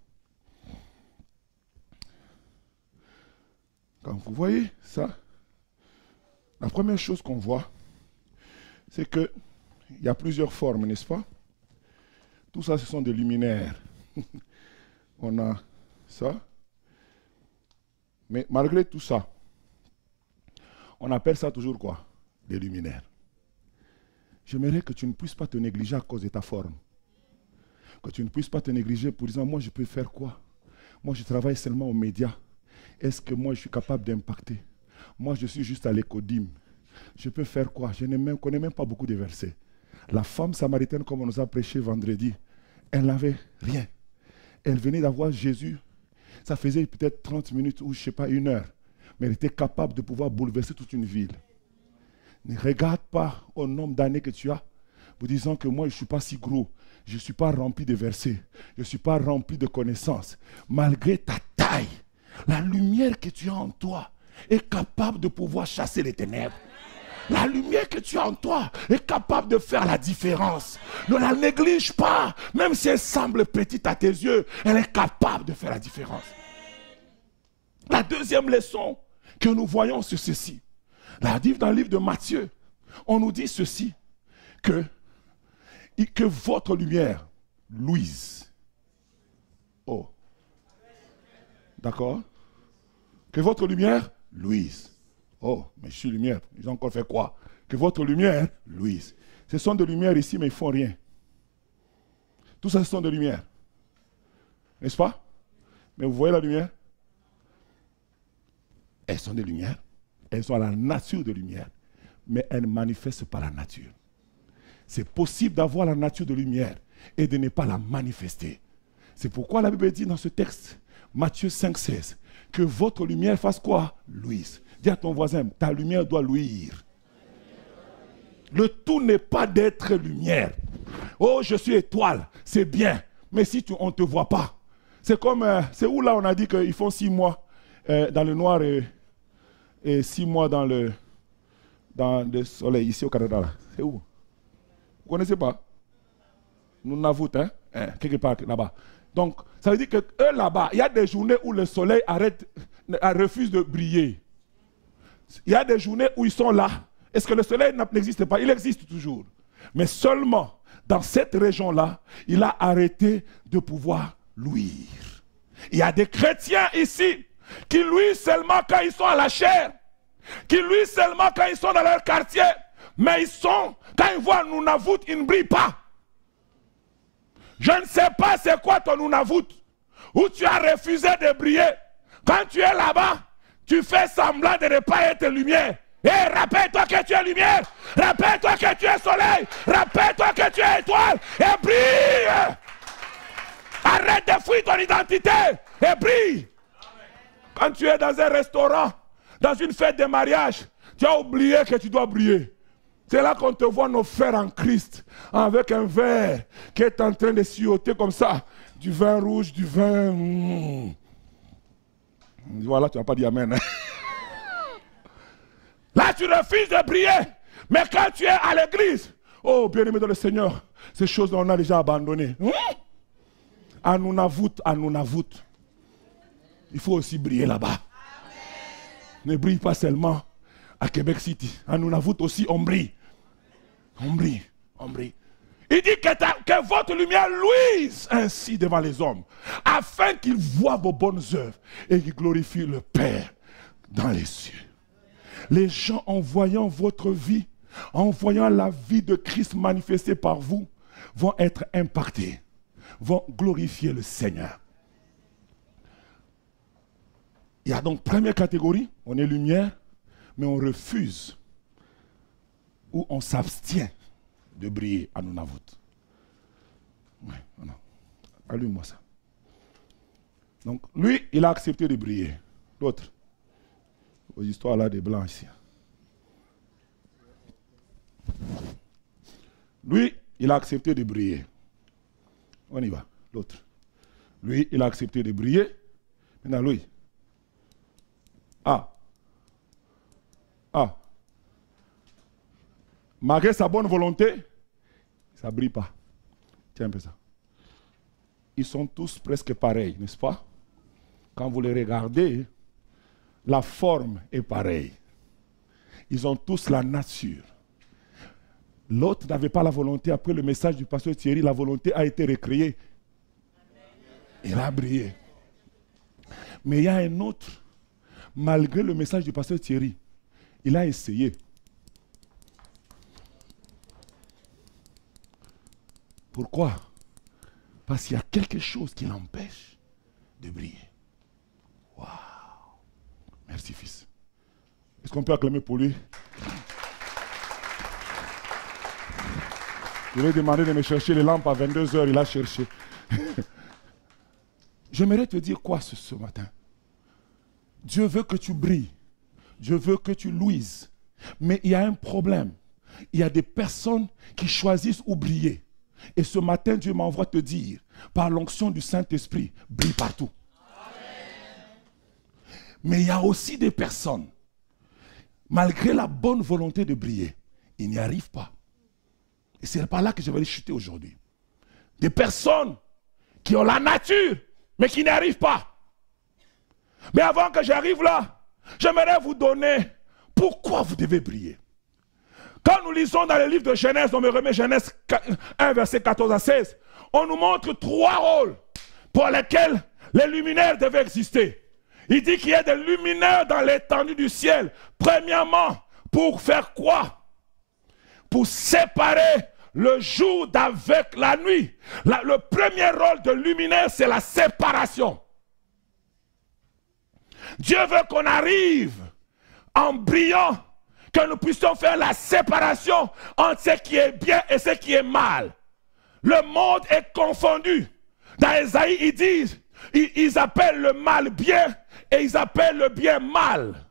Quand vous voyez ça, la première chose qu'on voit, c'est qu'il y a plusieurs formes, n'est-ce pas? Tout ça, ce sont des luminaires. On a ça. Mais malgré tout ça, on appelle ça toujours quoi? Des luminaires. J'aimerais que tu ne puisses pas te négliger à cause de ta forme. Que tu ne puisses pas te négliger pour dire, moi je peux faire quoi? Moi je travaille seulement aux médias. Est-ce que moi je suis capable d'impacter? Moi je suis juste à l'écodime. Je peux faire quoi? Je ne connais même pas beaucoup de versets. La femme samaritaine, comme on nous a prêché vendredi, elle n'avait rien. Elle venait d'avoir Jésus. Ça faisait peut-être 30 minutes ou je ne sais pas, 1 heure. Mais elle était capable de pouvoir bouleverser toute une ville. Ne regarde pas au nombre d'années que tu as, vous disant que moi je ne suis pas si gros. Je ne suis pas rempli de versets. Je ne suis pas rempli de connaissances. Malgré ta taille, la lumière que tu as en toi est capable de pouvoir chasser les ténèbres. La lumière que tu as en toi est capable de faire la différence. Ne la néglige pas. Même si elle semble petite à tes yeux, elle est capable de faire la différence. La deuxième leçon que nous voyons sur ceci. Là, dans le livre de Matthieu, on nous dit ceci, que votre lumière luise. Oh. D'accord? Que votre lumière luise. Oh, mais je suis lumière. Ils ont encore fait quoi? Que votre lumière luise. Ce sont des lumières ici, mais ils ne font rien. Tout ça, ce sont des lumières. N'est-ce pas? Mais vous voyez la lumière? Elles sont des lumières. Elles ont la nature de lumière. Mais elles ne manifestent pas la nature. C'est possible d'avoir la nature de lumière et de ne pas la manifester. C'est pourquoi la Bible dit dans ce texte, Matthieu 5,16, que votre lumière fasse quoi? Luise. Dis à ton voisin, ta lumière doit luire. Le tout n'est pas d'être lumière. Oh, je suis étoile, c'est bien. Mais si on ne te voit pas, c'est comme, c'est où là on a dit qu'ils font 6 mois dans le noir et 6 mois dans le soleil, ici au Canada. C'est où? Vous ne connaissez pas? Nous n'avons hein? Quelque part là-bas. Donc, ça veut dire que eux là-bas, il y a des journées où le soleil refuse de briller. Il y a des journées où ils sont là. Est-ce que le soleil n'existe pas? Il existe toujours. Mais seulement dans cette région-là, il a arrêté de pouvoir luire. Il y a des chrétiens ici qui luisent seulement quand ils sont à la chair, qui luisent seulement quand ils sont dans leur quartier, mais quand ils voient Nunavut, ils ne brillent pas. Je ne sais pas c'est quoi ton Nunavut, où tu as refusé de briller. Quand tu es là-bas, tu fais semblant de ne pas être lumière. Et rappelle-toi que tu es lumière, rappelle-toi que tu es soleil, rappelle-toi que tu es étoile, et brille. Arrête de fuir ton identité, et brille. Quand tu es dans un restaurant, dans une fête de mariage, tu as oublié que tu dois briller. C'est là qu'on te voit nos frères en Christ, avec un verre qui est en train de sillonner comme ça, du vin rouge, du vin... Voilà, tu n'as pas dit amen. Hein? Là, tu refuses de briller. Mais quand tu es à l'église, oh, bien-aimé dans le Seigneur, ces choses-là, on a déjà abandonné. À Nunavut. Il faut aussi briller là-bas. Ne brille pas seulement à Québec City. À Nunavut aussi, on brille. On brille. Il dit que votre lumière luise ainsi devant les hommes, afin qu'ils voient vos bonnes œuvres et qu'ils glorifient le Père dans les cieux. Les gens, en voyant votre vie, en voyant la vie de Christ manifestée par vous, vont être impactés, vont glorifier le Seigneur. Il y a donc première catégorie, on est lumière, mais on refuse ou on s'abstient de briller à Nunavut. Ouais, voilà. Allume-moi ça. Donc, lui, il a accepté de briller. L'autre, aux histoires là des blancs ici. Lui, il a accepté de briller. On y va, l'autre. Lui, il a accepté de briller. Maintenant, lui. Malgré sa bonne volonté, ça ne brille pas. Tiens un peu ça. Ils sont tous presque pareils, n'est-ce pas? Quand vous les regardez, la forme est pareille. Ils ont tous la nature. L'autre n'avait pas la volonté. Après le message du pasteur Thierry, la volonté a été recréée. Il a brillé. Mais il y a un autre, malgré le message du pasteur Thierry, il a essayé. Pourquoi? Parce qu'il y a quelque chose qui l'empêche de briller. Waouh! Merci, fils. Est-ce qu'on peut acclamer pour lui? Je lui ai demandé de me chercher les lampes à 22 h, il a cherché. J'aimerais te dire quoi ce matin? Dieu veut que tu brilles. Dieu veut que tu luises. Mais il y a un problème. Il y a des personnes qui choisissent ou briller. Et ce matin, Dieu m'envoie te dire, par l'onction du Saint-Esprit, brille partout. Amen. Mais il y a aussi des personnes, malgré la bonne volonté de briller, ils n'y arrivent pas. Et c'est par là que je vais les chuter aujourd'hui. Des personnes qui ont la nature, mais qui n'y arrivent pas. Mais avant que j'arrive là, j'aimerais vous donner pourquoi vous devez briller. Quand nous lisons dans le livre de Genèse, on me remet Genèse 1, verset 14 à 16, on nous montre 3 rôles pour lesquels les luminaires devaient exister. Il dit qu'il y a des luminaires dans l'étendue du ciel. Premièrement, pour faire quoi? Pour séparer le jour d'avec la nuit. Le premier rôle de luminaire, c'est la séparation. Dieu veut qu'on arrive en brillant, que nous puissions faire la séparation entre ce qui est bien et ce qui est mal. Le monde est confondu. Dans Ésaïe, ils disent, ils appellent le mal bien et ils appellent le bien mal.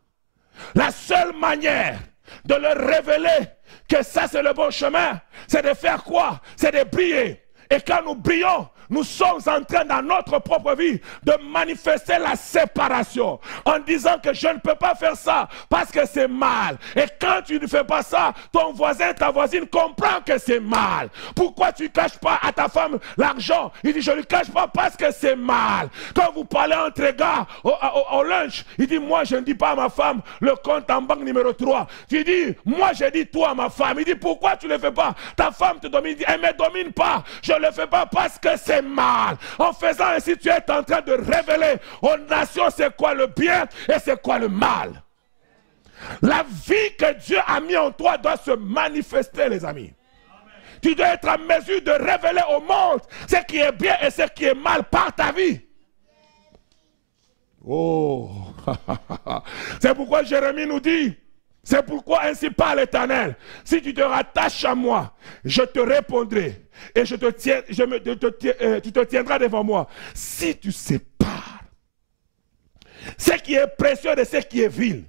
La seule manière de leur révéler que ça c'est le bon chemin, c'est de faire quoi? C'est de briller. Et quand nous brillons, nous sommes en train dans notre propre vie de manifester la séparation en disant que je ne peux pas faire ça parce que c'est mal. Et quand tu ne fais pas ça, ton voisin, ta voisine comprend que c'est mal. Pourquoi tu ne caches pas à ta femme l'argent? Il dit je ne lui cache pas parce que c'est mal. Quand vous parlez entre gars au lunch, il dit moi je ne dis pas à ma femme le compte en banque numéro 3. Tu dis moi je dis toi à ma femme. Il dit pourquoi tu ne le fais pas? Ta femme te domine. Il dit elle ne me domine pas. Je ne le fais pas parce que c'est mal. En faisant ainsi, tu es en train de révéler aux nations c'est quoi le bien et c'est quoi le mal. La vie que Dieu a mis en toi doit se manifester, les amis. Tu dois être en mesure de révéler au monde ce qui est bien et ce qui est mal par ta vie. Oh, c'est pourquoi Jérémie nous dit, c'est pourquoi ainsi parle l'Éternel, si tu te rattaches à moi, je te répondrai et tu te tiendras devant moi. Si tu sépares ce qui est précieux de ce qui est vil,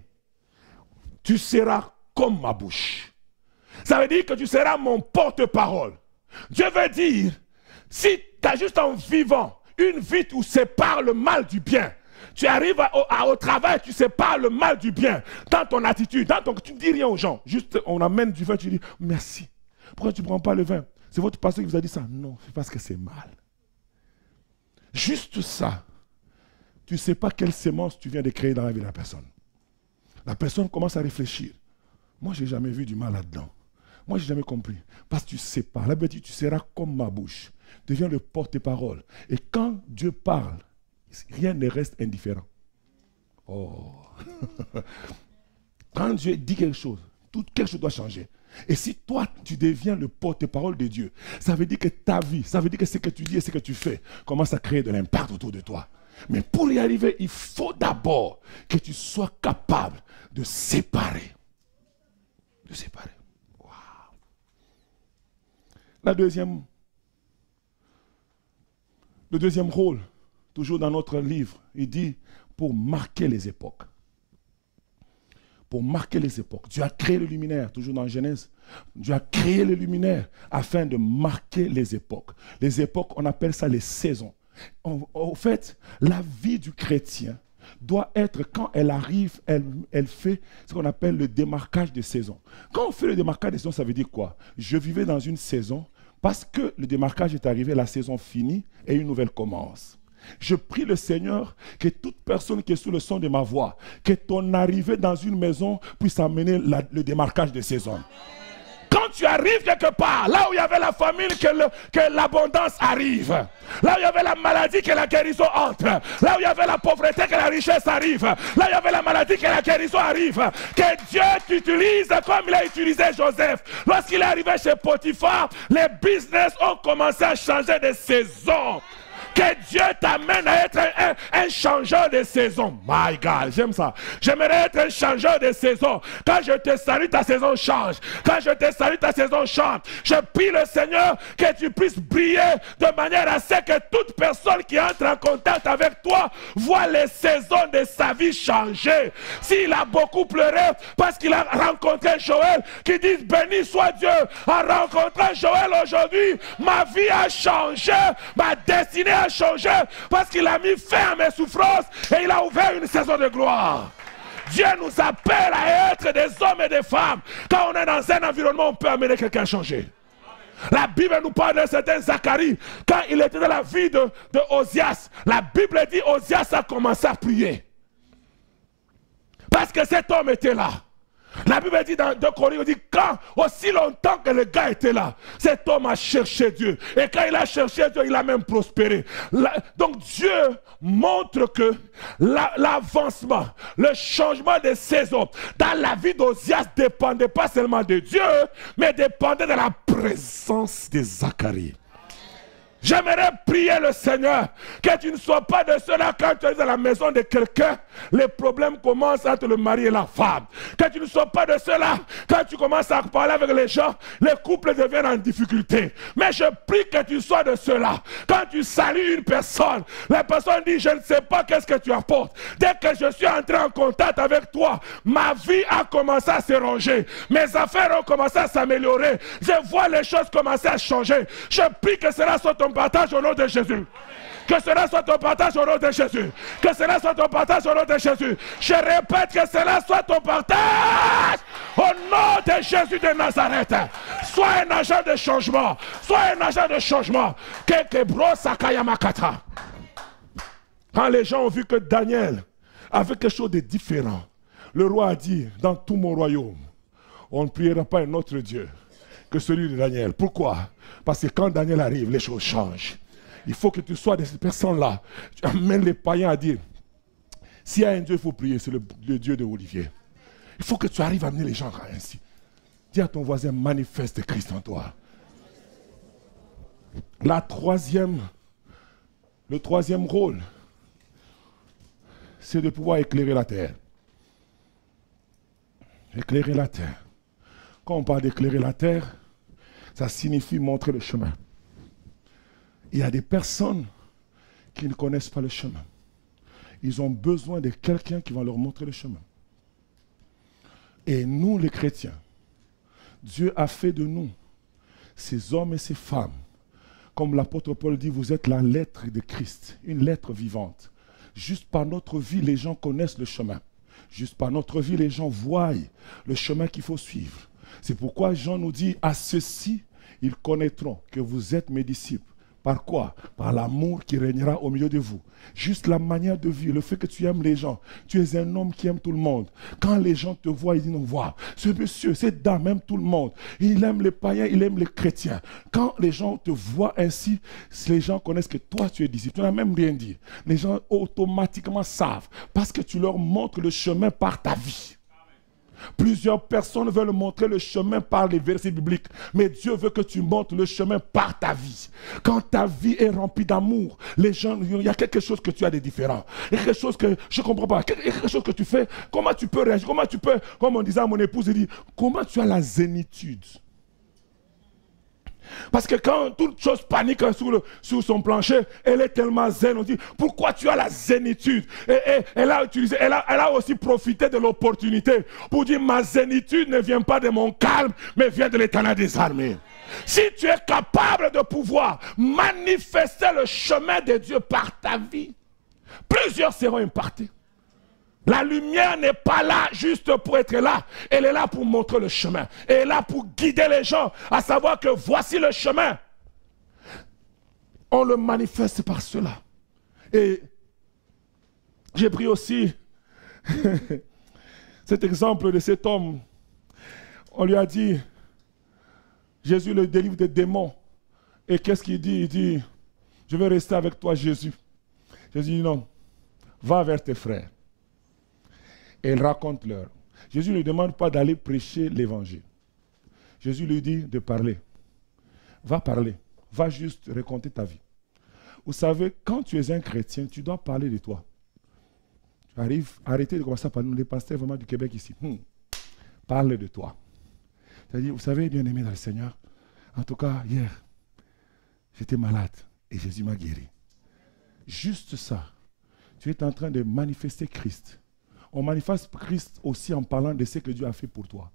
tu seras comme ma bouche. Ça veut dire que tu seras mon porte-parole. Dieu veut dire, si tu as juste en vivant une vie où sépare le mal du bien, tu arrives au travail, tu sépares le mal du bien dans ton attitude, tu ne dis rien aux gens. Juste, on amène du vin, tu dis merci. Pourquoi tu ne prends pas le vin? C'est votre pasteur qui vous a dit ça. Non, c'est parce que c'est mal. Juste ça. Tu ne sais pas quelle sémence tu viens de créer dans la vie de la personne. La personne commence à réfléchir. Moi, je n'ai jamais vu du mal là-dedans. Moi, je n'ai jamais compris. Parce que tu ne sais pas. La Bible dit, tu seras comme ma bouche. Deviens le porte-parole. Et quand Dieu parle, rien ne reste indifférent. Oh. Quand Dieu dit quelque chose doit changer. Et si toi, tu deviens le porte-parole de Dieu, ça veut dire que ta vie, ça veut dire que ce que tu dis et ce que tu fais commence à créer de l'impact autour de toi. Mais pour y arriver, il faut d'abord que tu sois capable de séparer. De séparer. Wow. Le deuxième rôle, toujours dans notre livre, il dit pour marquer les époques. Pour marquer les époques. Dieu a créé le luminaire, toujours dans Genèse. Dieu a créé le luminaire afin de marquer les époques. Les époques, on appelle ça les saisons. En fait, la vie du chrétien doit être, quand elle arrive, elle fait ce qu'on appelle le démarquage des saisons. Quand on fait le démarquage des saisons, ça veut dire quoi? Je vivais dans une saison, parce que le démarquage est arrivé, la saison finie et une nouvelle commence. Je prie le Seigneur que toute personne qui est sous le son de ma voix, que ton arrivée dans une maison puisse amener le démarquage des saisons. Quand tu arrives quelque part, là où il y avait la famine, que l'abondance arrive. Là où il y avait la maladie, que la guérison entre. Là où il y avait la pauvreté, que la richesse arrive. Là où il y avait la maladie, que la guérison arrive. Que Dieu t'utilise comme il a utilisé Joseph. Lorsqu'il est arrivé chez Potiphar, les business ont commencé à changer de saison. Que Dieu t'amène à être un changeur de saison. My God, j'aime ça. J'aimerais être un changeur de saison. Quand je te salue, ta saison change. Quand je te salue, ta saison change. Je prie le Seigneur que tu puisses briller de manière à ce que toute personne qui entre en contact avec toi voit les saisons de sa vie changer. S'il a beaucoup pleuré parce qu'il a rencontré Joël, qui dit béni soit Dieu, en rencontrant Joël aujourd'hui, ma vie a changé, ma destinée a changé parce qu'il a mis fin à mes souffrances et il a ouvert une saison de gloire. Dieu nous appelle à être des hommes et des femmes. Quand on est dans un environnement, on peut amener quelqu'un à changer. La Bible nous parle d'un certain Zacharie. Quand il était dans la vie de Osias, la Bible dit Osias a commencé à prier. Parce que cet homme était là. La Bible dit dans 2 Corinthiens, dit quand aussi longtemps que le gars était là, cet homme a cherché Dieu. Et quand il a cherché Dieu, il a même prospéré. Donc Dieu montre que l'avancement, le changement de saison dans la vie d'Osias ne dépendait pas seulement de Dieu, mais dépendait de la présence de Zacharie. J'aimerais prier le Seigneur que tu ne sois pas de ceux-là quand tu es dans la maison de quelqu'un, les problèmes commencent entre le mari et la femme. Que tu ne sois pas de ceux-là quand tu commences à parler avec les gens, les couples deviennent en difficulté. Mais je prie que tu sois de ceux-là. Quand tu salues une personne, la personne dit je ne sais pas qu'est-ce que tu apportes. Dès que je suis entré en contact avec toi, ma vie a commencé à se ranger. Mes affaires ont commencé à s'améliorer. Je vois les choses commencer à changer. Je prie que cela soit ton partage au nom de Jésus. Que cela soit ton partage au nom de Jésus. Que cela soit ton partage au nom de Jésus. Je répète que cela soit ton partage au nom de Jésus de Nazareth. Sois un agent de changement. Sois un agent de changement. Quand les gens ont vu que Daniel avait quelque chose de différent, le roi a dit, dans tout mon royaume, on ne priera pas un autre Dieu que celui de Daniel. Pourquoi? Parce que quand Daniel arrive, les choses changent. Il faut que tu sois de ces personnes-là. Tu amènes les païens à dire, s'il y a un Dieu, il faut prier, c'est le Dieu de Olivier. Il faut que tu arrives à amener les gens ainsi. Dis à ton voisin, manifeste Christ en toi. Le troisième rôle, c'est de pouvoir éclairer la terre. Éclairer la terre. Quand on parle d'éclairer la terre, ça signifie montrer le chemin. Il y a des personnes qui ne connaissent pas le chemin. Ils ont besoin de quelqu'un qui va leur montrer le chemin. Et nous, les chrétiens, Dieu a fait de nous, ces hommes et ces femmes, comme l'apôtre Paul dit, vous êtes la lettre de Christ, une lettre vivante. Juste par notre vie, les gens connaissent le chemin. Juste par notre vie, les gens voient le chemin qu'il faut suivre. C'est pourquoi Jean nous dit, à ceux-ci, ils connaîtront que vous êtes mes disciples. Par quoi? Par l'amour qui régnera au milieu de vous. Juste la manière de vivre, le fait que tu aimes les gens. Tu es un homme qui aime tout le monde. Quand les gens te voient, ils disent, non, wow, ce monsieur, cette dame aime tout le monde. Il aime les païens, il aime les chrétiens. Quand les gens te voient ainsi, les gens connaissent que toi, tu es disciple. Tu n'as même rien dit. Les gens automatiquement savent parce que tu leur montres le chemin par ta vie. Plusieurs personnes veulent montrer le chemin par les versets bibliques. Mais Dieu veut que tu montres le chemin par ta vie. Quand ta vie est remplie d'amour, les gens, il y a quelque chose que tu as de différent. Il y a quelque chose que je ne comprends pas. Il y a quelque chose que tu fais. Comment tu peux réagir? Comment tu peux, comme on disait à mon épouse, il dit, comment tu as la zénitude? Parce que quand toute chose panique sur son plancher, elle est tellement zen. On dit, pourquoi tu as la zénitude? Et elle a aussi profité de l'opportunité pour dire, ma zénitude ne vient pas de mon calme, mais vient de l'Éternel des armées. Si tu es capable de pouvoir manifester le chemin de Dieu par ta vie, plusieurs seront impactés. La lumière n'est pas là juste pour être là. Elle est là pour montrer le chemin. Elle est là pour guider les gens à savoir que voici le chemin. On le manifeste par cela. Et j'ai pris aussi cet exemple de cet homme. On lui a dit, Jésus le délivre des démons. Et qu'est-ce qu'il dit? Il dit, je vais rester avec toi, Jésus. Jésus dit, non, va vers tes frères. Et il raconte-leur. Jésus ne lui demande pas d'aller prêcher l'évangile. Jésus lui dit de parler. Va parler. Va juste raconter ta vie. Vous savez, quand tu es un chrétien, tu dois parler de toi. Tu arrives, arrêtez de commencer à parler. Les pasteurs vraiment du Québec ici. Parle de toi. C'est-à-dire, vous savez, bien aimé dans le Seigneur, en tout cas, hier, j'étais malade et Jésus m'a guéri. Juste ça. Tu es en train de manifester Christ. On manifeste Christ aussi en parlant de ce que Dieu a fait pour toi.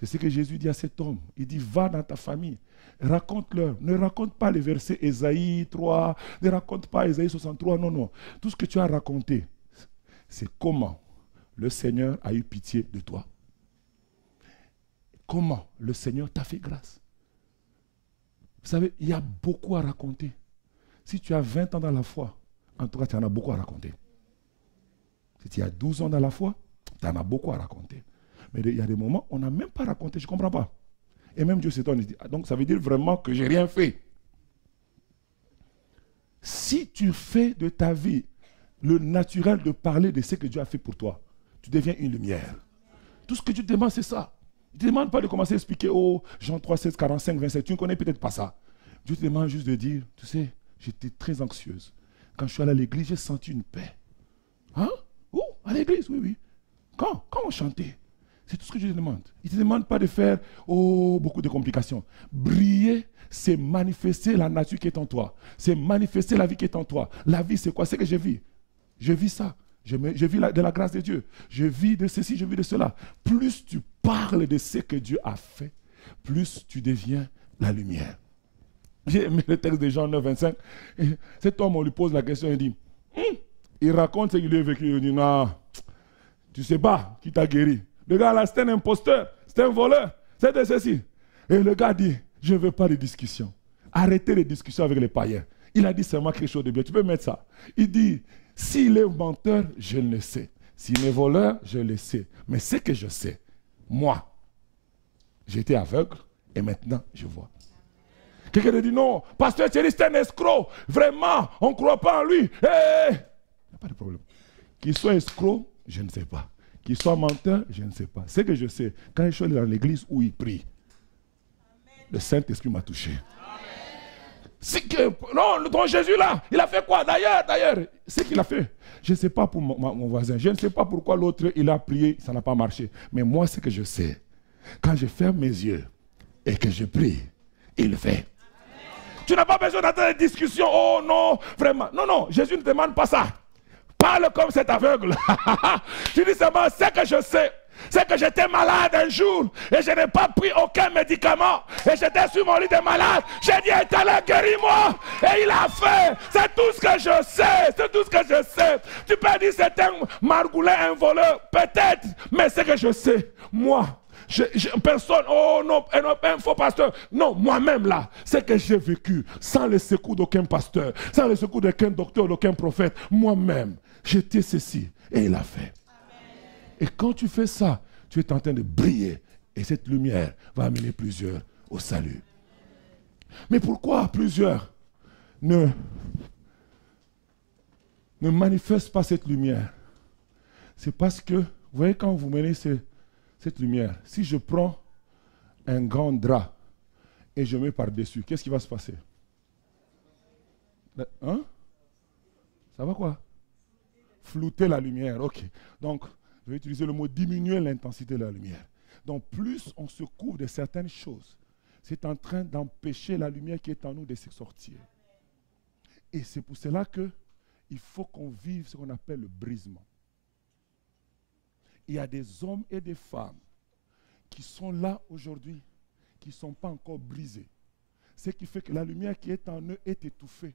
C'est ce que Jésus dit à cet homme. Il dit, va dans ta famille, raconte-leur. Ne raconte pas les versets Ésaïe 3, ne raconte pas Ésaïe 63, non, non. Tout ce que tu as raconté, c'est comment le Seigneur a eu pitié de toi. Comment le Seigneur t'a fait grâce. Vous savez, il y a beaucoup à raconter. Si tu as 20 ans dans la foi, en tout cas, tu en as beaucoup à raconter. Si tu as 12 ans dans la foi, tu en as beaucoup à raconter. Mais il y a des moments, on n'a même pas raconté, je ne comprends pas. Et même Dieu s'étonne, il dit, donc ça veut dire vraiment que je n'ai rien fait. Si tu fais de ta vie le naturel de parler de ce que Dieu a fait pour toi, tu deviens une lumière. Tout ce que tu te demandes, c'est ça. Il ne te demande pas de commencer à expliquer, oh, Jean 3, 16, 45, 27, tu ne connais peut-être pas ça. Dieu te demande juste de dire, tu sais, J'étais très anxieuse. Quand je suis allé à l'église, j'ai senti une paix. Hein? Où? À l'église, oui, oui. Quand on chantait. C'est tout ce que je demande. Il ne te demande pas de faire beaucoup de complications. Briller, c'est manifester la nature qui est en toi. C'est manifester la vie qui est en toi. La vie, c'est quoi? C'est que je vis. Je vis ça. Je vis de la grâce de Dieu. Je vis de ceci, je vis de cela. Plus tu parles de ce que Dieu a fait, plus tu deviens la lumière. J'ai aimé le texte de Jean 9, 25. Et cet homme, on lui pose la question, il dit, il raconte ce qu'il a vécu. Il dit, non, tu ne sais pas qui t'a guéri. Le gars là, c'est un imposteur, c'est un voleur, c'est de ceci. Et le gars dit, je ne veux pas de discussion. Arrêtez les discussions avec les païens. Il a dit seulement quelque chose de bien. Tu peux mettre ça. Il dit, s'il est menteur, je le sais. S'il est voleur, je le sais. Mais ce que je sais, moi, j'étais aveugle et maintenant je vois. Quelqu'un te dit non, pasteur Thierry, c'est un escroc. Vraiment, on ne croit pas en lui. Il n'y a pas de problème. Qu'il soit escroc, je ne sais pas. Qu'il soit menteur, je ne sais pas. Ce que je sais, quand je suis allé dans l'église où il prie, le Saint-Esprit m'a touché. Non, ton Jésus là, il a fait quoi? D'ailleurs, ce qu'il a fait, je ne sais pas pour mon voisin, je ne sais pas pourquoi l'autre, il a prié, ça n'a pas marché. Mais moi, ce que je sais, quand je ferme mes yeux et que je prie, il le fait. Tu n'as pas besoin d'entendre des discussions. Oh non, vraiment. Non, non, Jésus ne demande pas ça. Parle comme cet aveugle. Tu dis seulement, c'est que je sais. C'est que j'étais malade un jour et je n'ai pas pris aucun médicament. Et j'étais sur mon lit de malade. J'ai dit, Éternel, guéris-moi. Et il a fait. C'est tout ce que je sais. C'est tout ce que je sais. Tu peux dire, c'est un margoulet, un voleur. Peut-être. Mais c'est que je sais. Moi. Personne, oh non, un faux pasteur. Non, moi-même là, c'est que j'ai vécu sans le secours d'aucun pasteur, sans le secours d'aucun docteur, d'aucun prophète. Moi-même, j'étais ceci et il a fait. Amen. Et quand tu fais ça, tu es en train de briller et cette lumière va amener plusieurs au salut. Mais pourquoi plusieurs ne manifestent pas cette lumière? C'est parce que, vous voyez, quand vous menez cette lumière, si je prends un grand drap et je mets par-dessus, qu'est-ce qui va se passer? Hein? Ça va quoi? Flouter la lumière, ok. Donc, je vais utiliser le mot diminuer l'intensité de la lumière. Donc, plus on se couvre de certaines choses, c'est en train d'empêcher la lumière qui est en nous de se sortir. Et c'est pour cela qu'il faut qu'on vive ce qu'on appelle le brisement. Il y a des hommes et des femmes qui sont là aujourd'hui, qui ne sont pas encore brisés. Ce qui fait que la lumière qui est en eux est étouffée.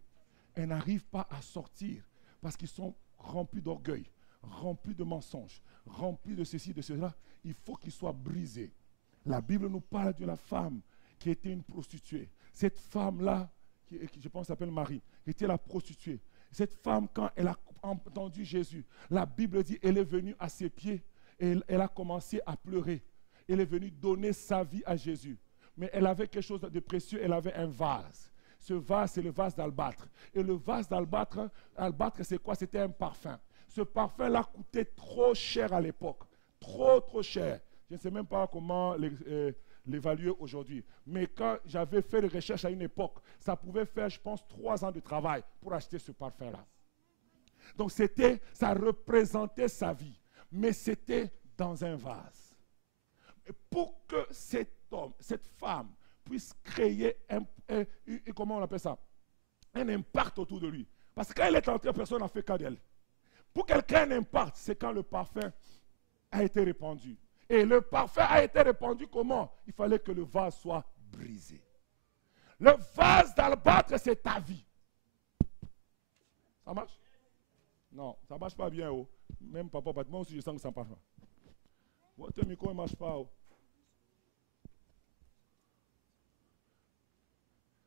Elle n'arrive pas à sortir parce qu'ils sont remplis d'orgueil, remplis de mensonges, remplis de ceci, de cela. Il faut qu'ils soient brisés. La Bible nous parle de la femme qui était une prostituée. Cette femme-là, qui je pense s'appelle Marie, était la prostituée. Cette femme, quand elle a entendu Jésus, la Bible dit qu'elle est venue à ses pieds. Et elle a commencé à pleurer. Elle est venue donner sa vie à Jésus. Mais elle avait quelque chose de précieux, elle avait un vase. Ce vase, c'est le vase d'albâtre. Et le vase d'albâtre, c'est quoi? C'était un parfum. Ce parfum-là coûtait trop cher à l'époque. Trop, trop cher. Je ne sais même pas comment l'évaluer aujourd'hui. Mais quand j'avais fait des recherches à une époque, ça pouvait faire, je pense, 3 ans de travail pour acheter ce parfum-là. Donc ça représentait sa vie. Mais c'était dans un vase. Et pour que cet homme, cette femme, puisse créer comment on appelle ça? Un impact autour de lui. Parce que quand elle est entrée, personne n'a fait cas d'elle. Pour qu'elle crée un impact, c'est quand le parfum a été répandu. Et le parfum a été répandu comment? Il fallait que le vase soit brisé. Le vase d'albâtre, c'est ta vie. Ça marche? Non, ça ne marche pas bien. Oh. Même papa, moi aussi je sens que ça ne marche pas. Votre micro ne marche pas. Oh.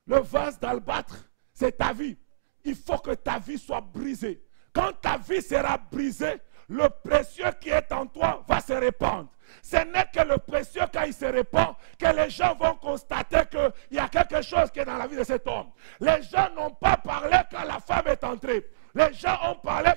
Le vase d'albâtre, c'est ta vie. Il faut que ta vie soit brisée. Quand ta vie sera brisée, le précieux qui est en toi va se répandre. Ce n'est que le précieux quand il se répand que les gens vont constater qu'il y a quelque chose qui est dans la vie de cet homme. Les gens n'ont pas parlé quand la femme est entrée. Les gens ont parlé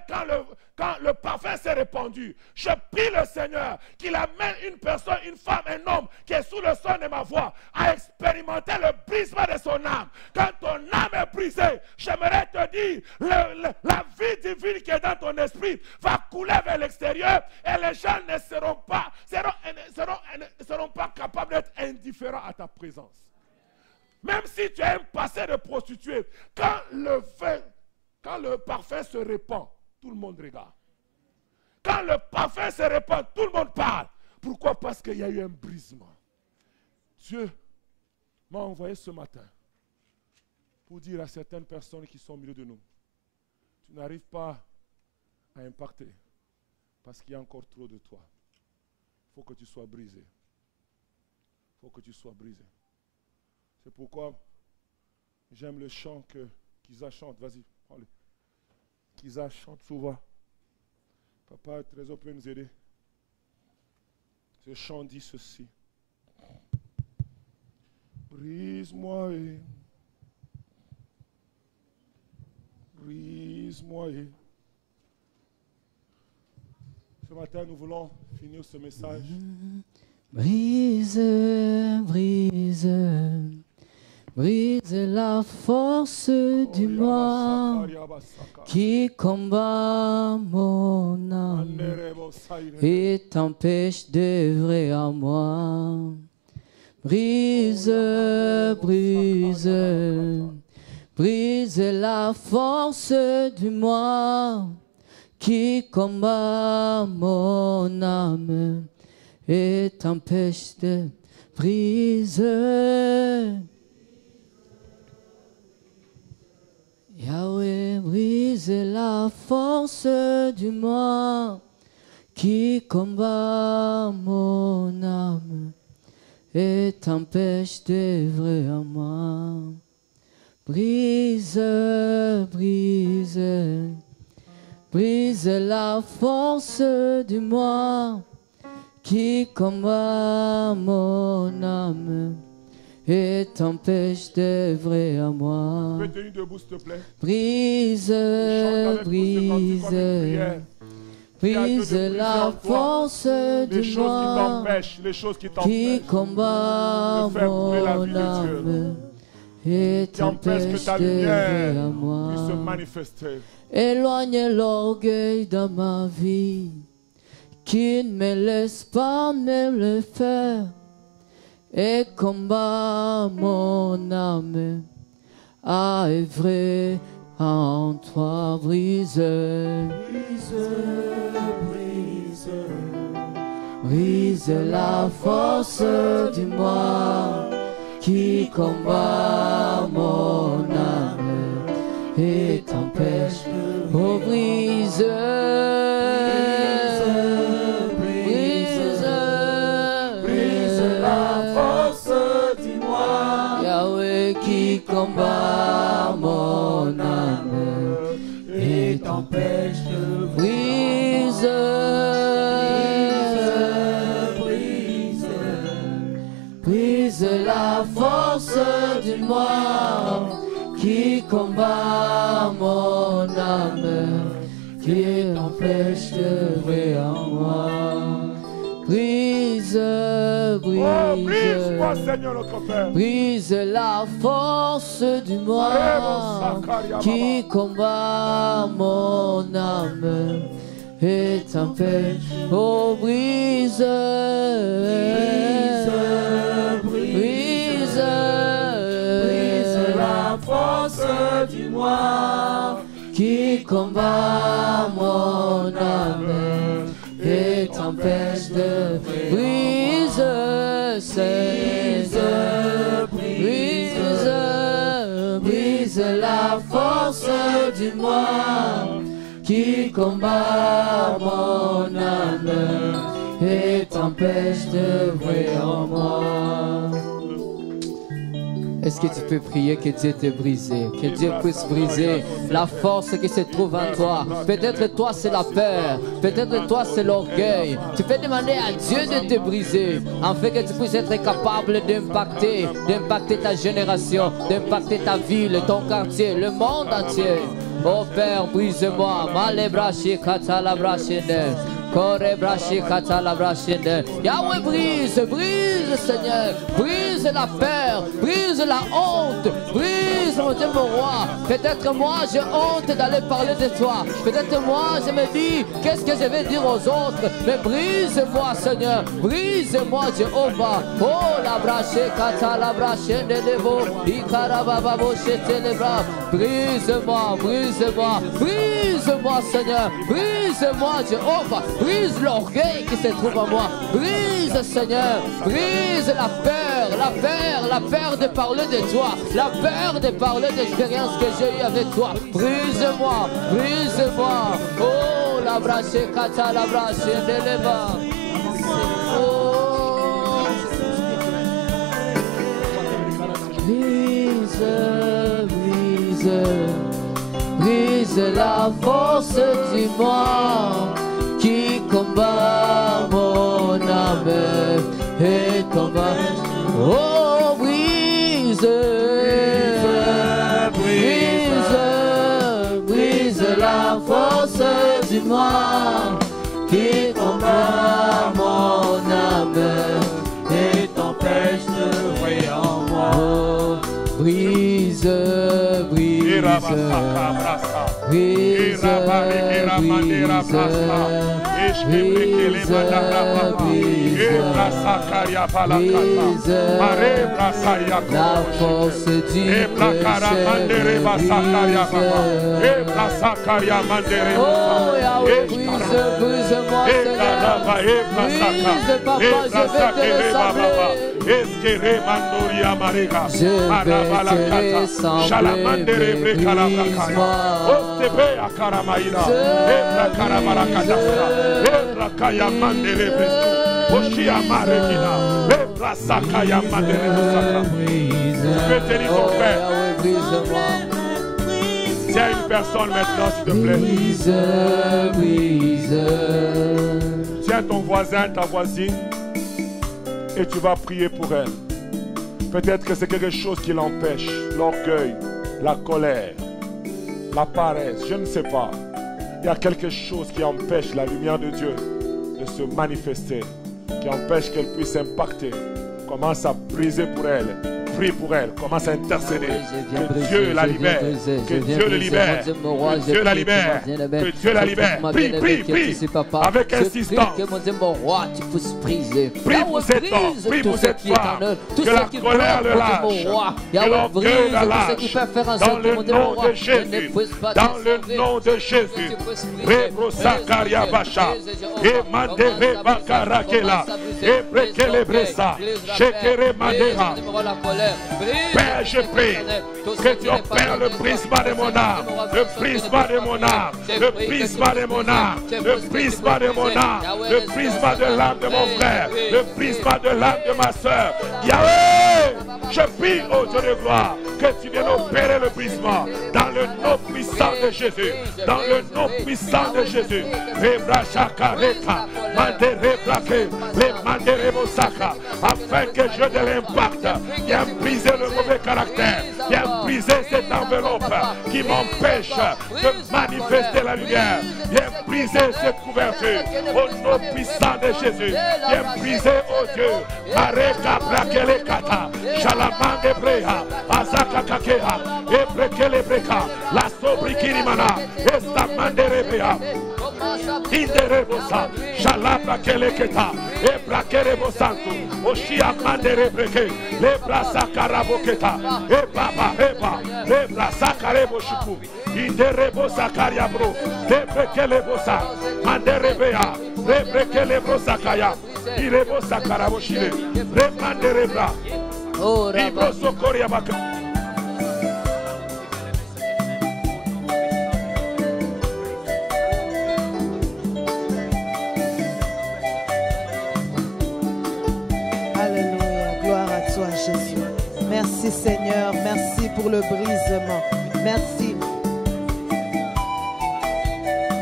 quand le parfum s'est répandu. Je prie le Seigneur qu'il amène une personne, une femme, un homme qui est sous le son de ma voix à expérimenter le brisement de son âme. Quand ton âme est brisée, j'aimerais te dire, la vie divine qui est dans ton esprit va couler vers l'extérieur et les gens ne seront pas capables d'être indifférents à ta présence. Même si tu as un passé de prostituée, quand le parfum se répand, tout le monde regarde. Quand le parfum se répand, tout le monde parle. Pourquoi? Parce qu'il y a eu un brisement. Dieu m'a envoyé ce matin pour dire à certaines personnes qui sont au milieu de nous, tu n'arrives pas à impacter parce qu'il y a encore trop de toi. Il faut que tu sois brisé. Il faut que tu sois brisé. C'est pourquoi j'aime le chant que Kiza chante. Vas-y, prends-le. Kiza chante souvent. Papa, Trésor peut nous aider. Ce chant dit ceci. Brise-moi et brise-moi et. Ce matin, nous voulons finir ce message. Brise, brise, brise la force du moi qui combat mon âme et t'empêche d'œuvrer à moi. Brise, brise, brise la force du moi qui combat mon âme et t'empêche de briser. Yahweh, brise la force du moi qui combat mon âme et t'empêche d'œuvrer à moi. Brise, brise, brise la force du moi qui combat mon âme et t'empêche d'œuvrer à moi. Tu peux tenir debout, s'il te plaît. Brise, brise, brise la force du moi qui combat mon âme et t'empêche d'œuvrer à moi. Éloigne l'orgueil dans ma vie qui ne me laisse pas me le faire et combat mon âme à œuvrer en toi. Brise, brise, brise, brise la force du moi qui combat mon âme et t'empêche, oh brise, combat mon âme et t'empêche de brise, brise, brise la force du moi qui combat mon âme, qui t'empêche de briller en moi. Brise, brise, oh, brise-moi, Seigneur notre Père. Brise la force du moi qui combat mon âme et t'empêche. Oh, brise, brise, brise, brise la force du moi qui combat mon âme et t'empêche de brise, brise, brise la force du moi qui combat mon âme et t'empêche de briller en moi. Est-ce que tu peux prier que Dieu te brise, que Dieu puisse briser la force qui se trouve en toi? Peut-être toi c'est la peur, peut-être toi c'est l'orgueil. Tu peux demander à Dieu de te briser, afin que tu puisses être capable d'impacter ta génération, d'impacter ta ville, ton quartier, le monde entier. Oh Père, brise-moi. Malebrashi katalabrashine. Korebrashi katalabrashine. Yahweh, brise, brise, Seigneur. Brise la peur, brise la honte, brise, mon Dieu, mon roi. Peut-être moi, j'ai honte d'aller parler de toi. Peut-être moi, je me dis, qu'est-ce que je vais dire aux autres? Mais brise-moi, Seigneur. Brise-moi, Jéhovah. Oh, la braché, katalabrashine, levo. Ikarabababo, chetelebra. Brise-moi, brise-moi, brise-moi, Seigneur. Brise-moi, Jéhovah. Brise l'orgueil qui se trouve en moi. Brise, Seigneur. Brise la peur, la peur, la peur de parler de toi. La peur de parler d'expérience que j'ai eue avec toi. Brise-moi, brise-moi. Oh, la braché, kata, la braché, deleva. Oh. Brise, brise. Brise la force du moi qui combat mon âme et combat. Oh, brise, brise, brise la force du moi qui combat mon âme et t'empêche de briller en moi. Oh, brise, brise. La force du oh, Yahweh, brise-moi, Seigneur. Brise, papa, je vais te ressembler. Je vais te ressembler, brise-moi. Tiens une personne maintenant, s'il te plaît. Brise, brise. Tiens ton voisin, ta voisine, et tu vas prier pour elle. Peut-être que c'est quelque chose qui l'empêche, l'orgueil, la colère, la paresse, je ne sais pas. Il y a quelque chose qui empêche la lumière de Dieu de se manifester, qui empêche qu'elle puisse impacter. Commence à briser pour elle. Prie pour elle, commence à intercéder. Que Dieu la libère. Que Dieu le libère. Que Dieu la libère. Que Dieu la libère. Prie, prie, prie. Avec insistance. Que mon Dieu, mon roi, tu puisses briser. Prie pour cet homme. Prie pour cette femme. Que la colère le lâche. Que l'orgueil la lâche. Dans le nom de Jésus. Dans le nom de Jésus. Rebro Sakaria Bacha. Et Mandere Bakarakela. Et Brekele Bressa. Shekere Mandera. Père, je prie que tu opères le prisma de mon âme, le prisma de mon âme, le prisma de mon âme, le prisma de mon âme, le prisma de l'âme de mon frère, le prisma de l'âme de ma soeur. Yahweh, je prie au Dieu de gloire que tu viennes opérer le prisma dans le nom puissant de Jésus, dans le nom puissant de Jésus. Afin que je de l'impact, viens briser le mauvais caractère, viens briser cette enveloppe qui m'empêche de manifester la lumière, viens briser cette couverture au nom puissant de Jésus, viens briser, oh Dieu, Areka Brakele Kata, Shalamande Breha, Azaka Kakea, Ebrekele Breka, La Sobrikirimana, Estamande Rebrea, Inderebosa, Shalabra Keleketa, Ebrakere Santo, Oshia Mandere Breke, Lebra Sakaraboketa, Ebaba, Eba, Lebra Sakarebo Shuku, Inderebo Sakariabro, Lebrekele Bosa, Manderebea, Lebrekele Brosakaya, Irebo Sakaraboshile, Remanderebra, Ibro Sokoriabaka. Alléluia, gloire à toi Jésus. Merci Merci Seigneur, merci pour le brisement. Merci.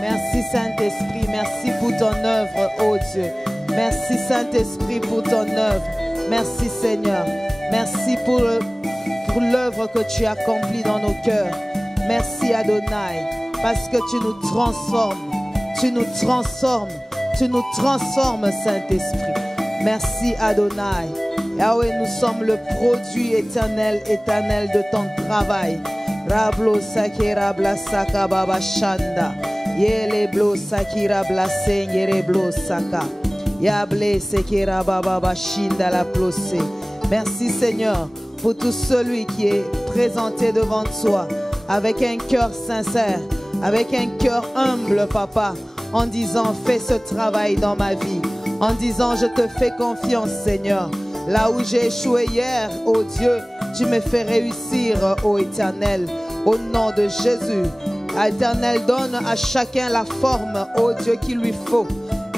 Merci Saint-Esprit, merci pour ton œuvre, oh Dieu. Merci Saint-Esprit pour ton œuvre. Merci Seigneur. Merci pour l'œuvre que tu accomplis dans nos cœurs. Merci Adonai, parce que tu nous transformes. Tu nous transformes. Tu nous transformes, Saint-Esprit. Merci Adonai. Yahweh, nous sommes le produit éternel de ton travail. Rablo sakira blasaka baba shanda. Yele blo sakira blasen yere blo saka. Yable sekira baba bashinda la plosé. Merci Seigneur pour tout celui qui est présenté devant toi avec un cœur sincère, avec un cœur humble, Papa, en disant fais ce travail dans ma vie, en disant je te fais confiance Seigneur. Là où j'ai échoué hier, ô Dieu, tu me fais réussir, ô Éternel, au nom de Jésus. Éternel, donne à chacun la forme, ô Dieu, qu'il lui faut.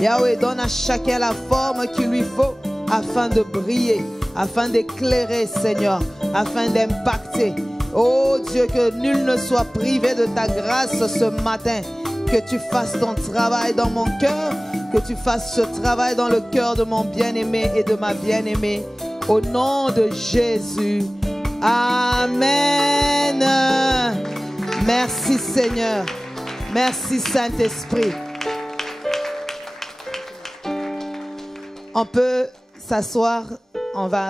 Yahweh, donne à chacun la forme qu'il lui faut afin de briller, afin d'éclairer, Seigneur, afin d'impacter. Oh Dieu, que nul ne soit privé de ta grâce ce matin. Que tu fasses ton travail dans mon cœur, que tu fasses ce travail dans le cœur de mon bien-aimé et de ma bien-aimée. Au nom de Jésus. Amen. Merci Seigneur. Merci Saint-Esprit. On peut s'asseoir. On va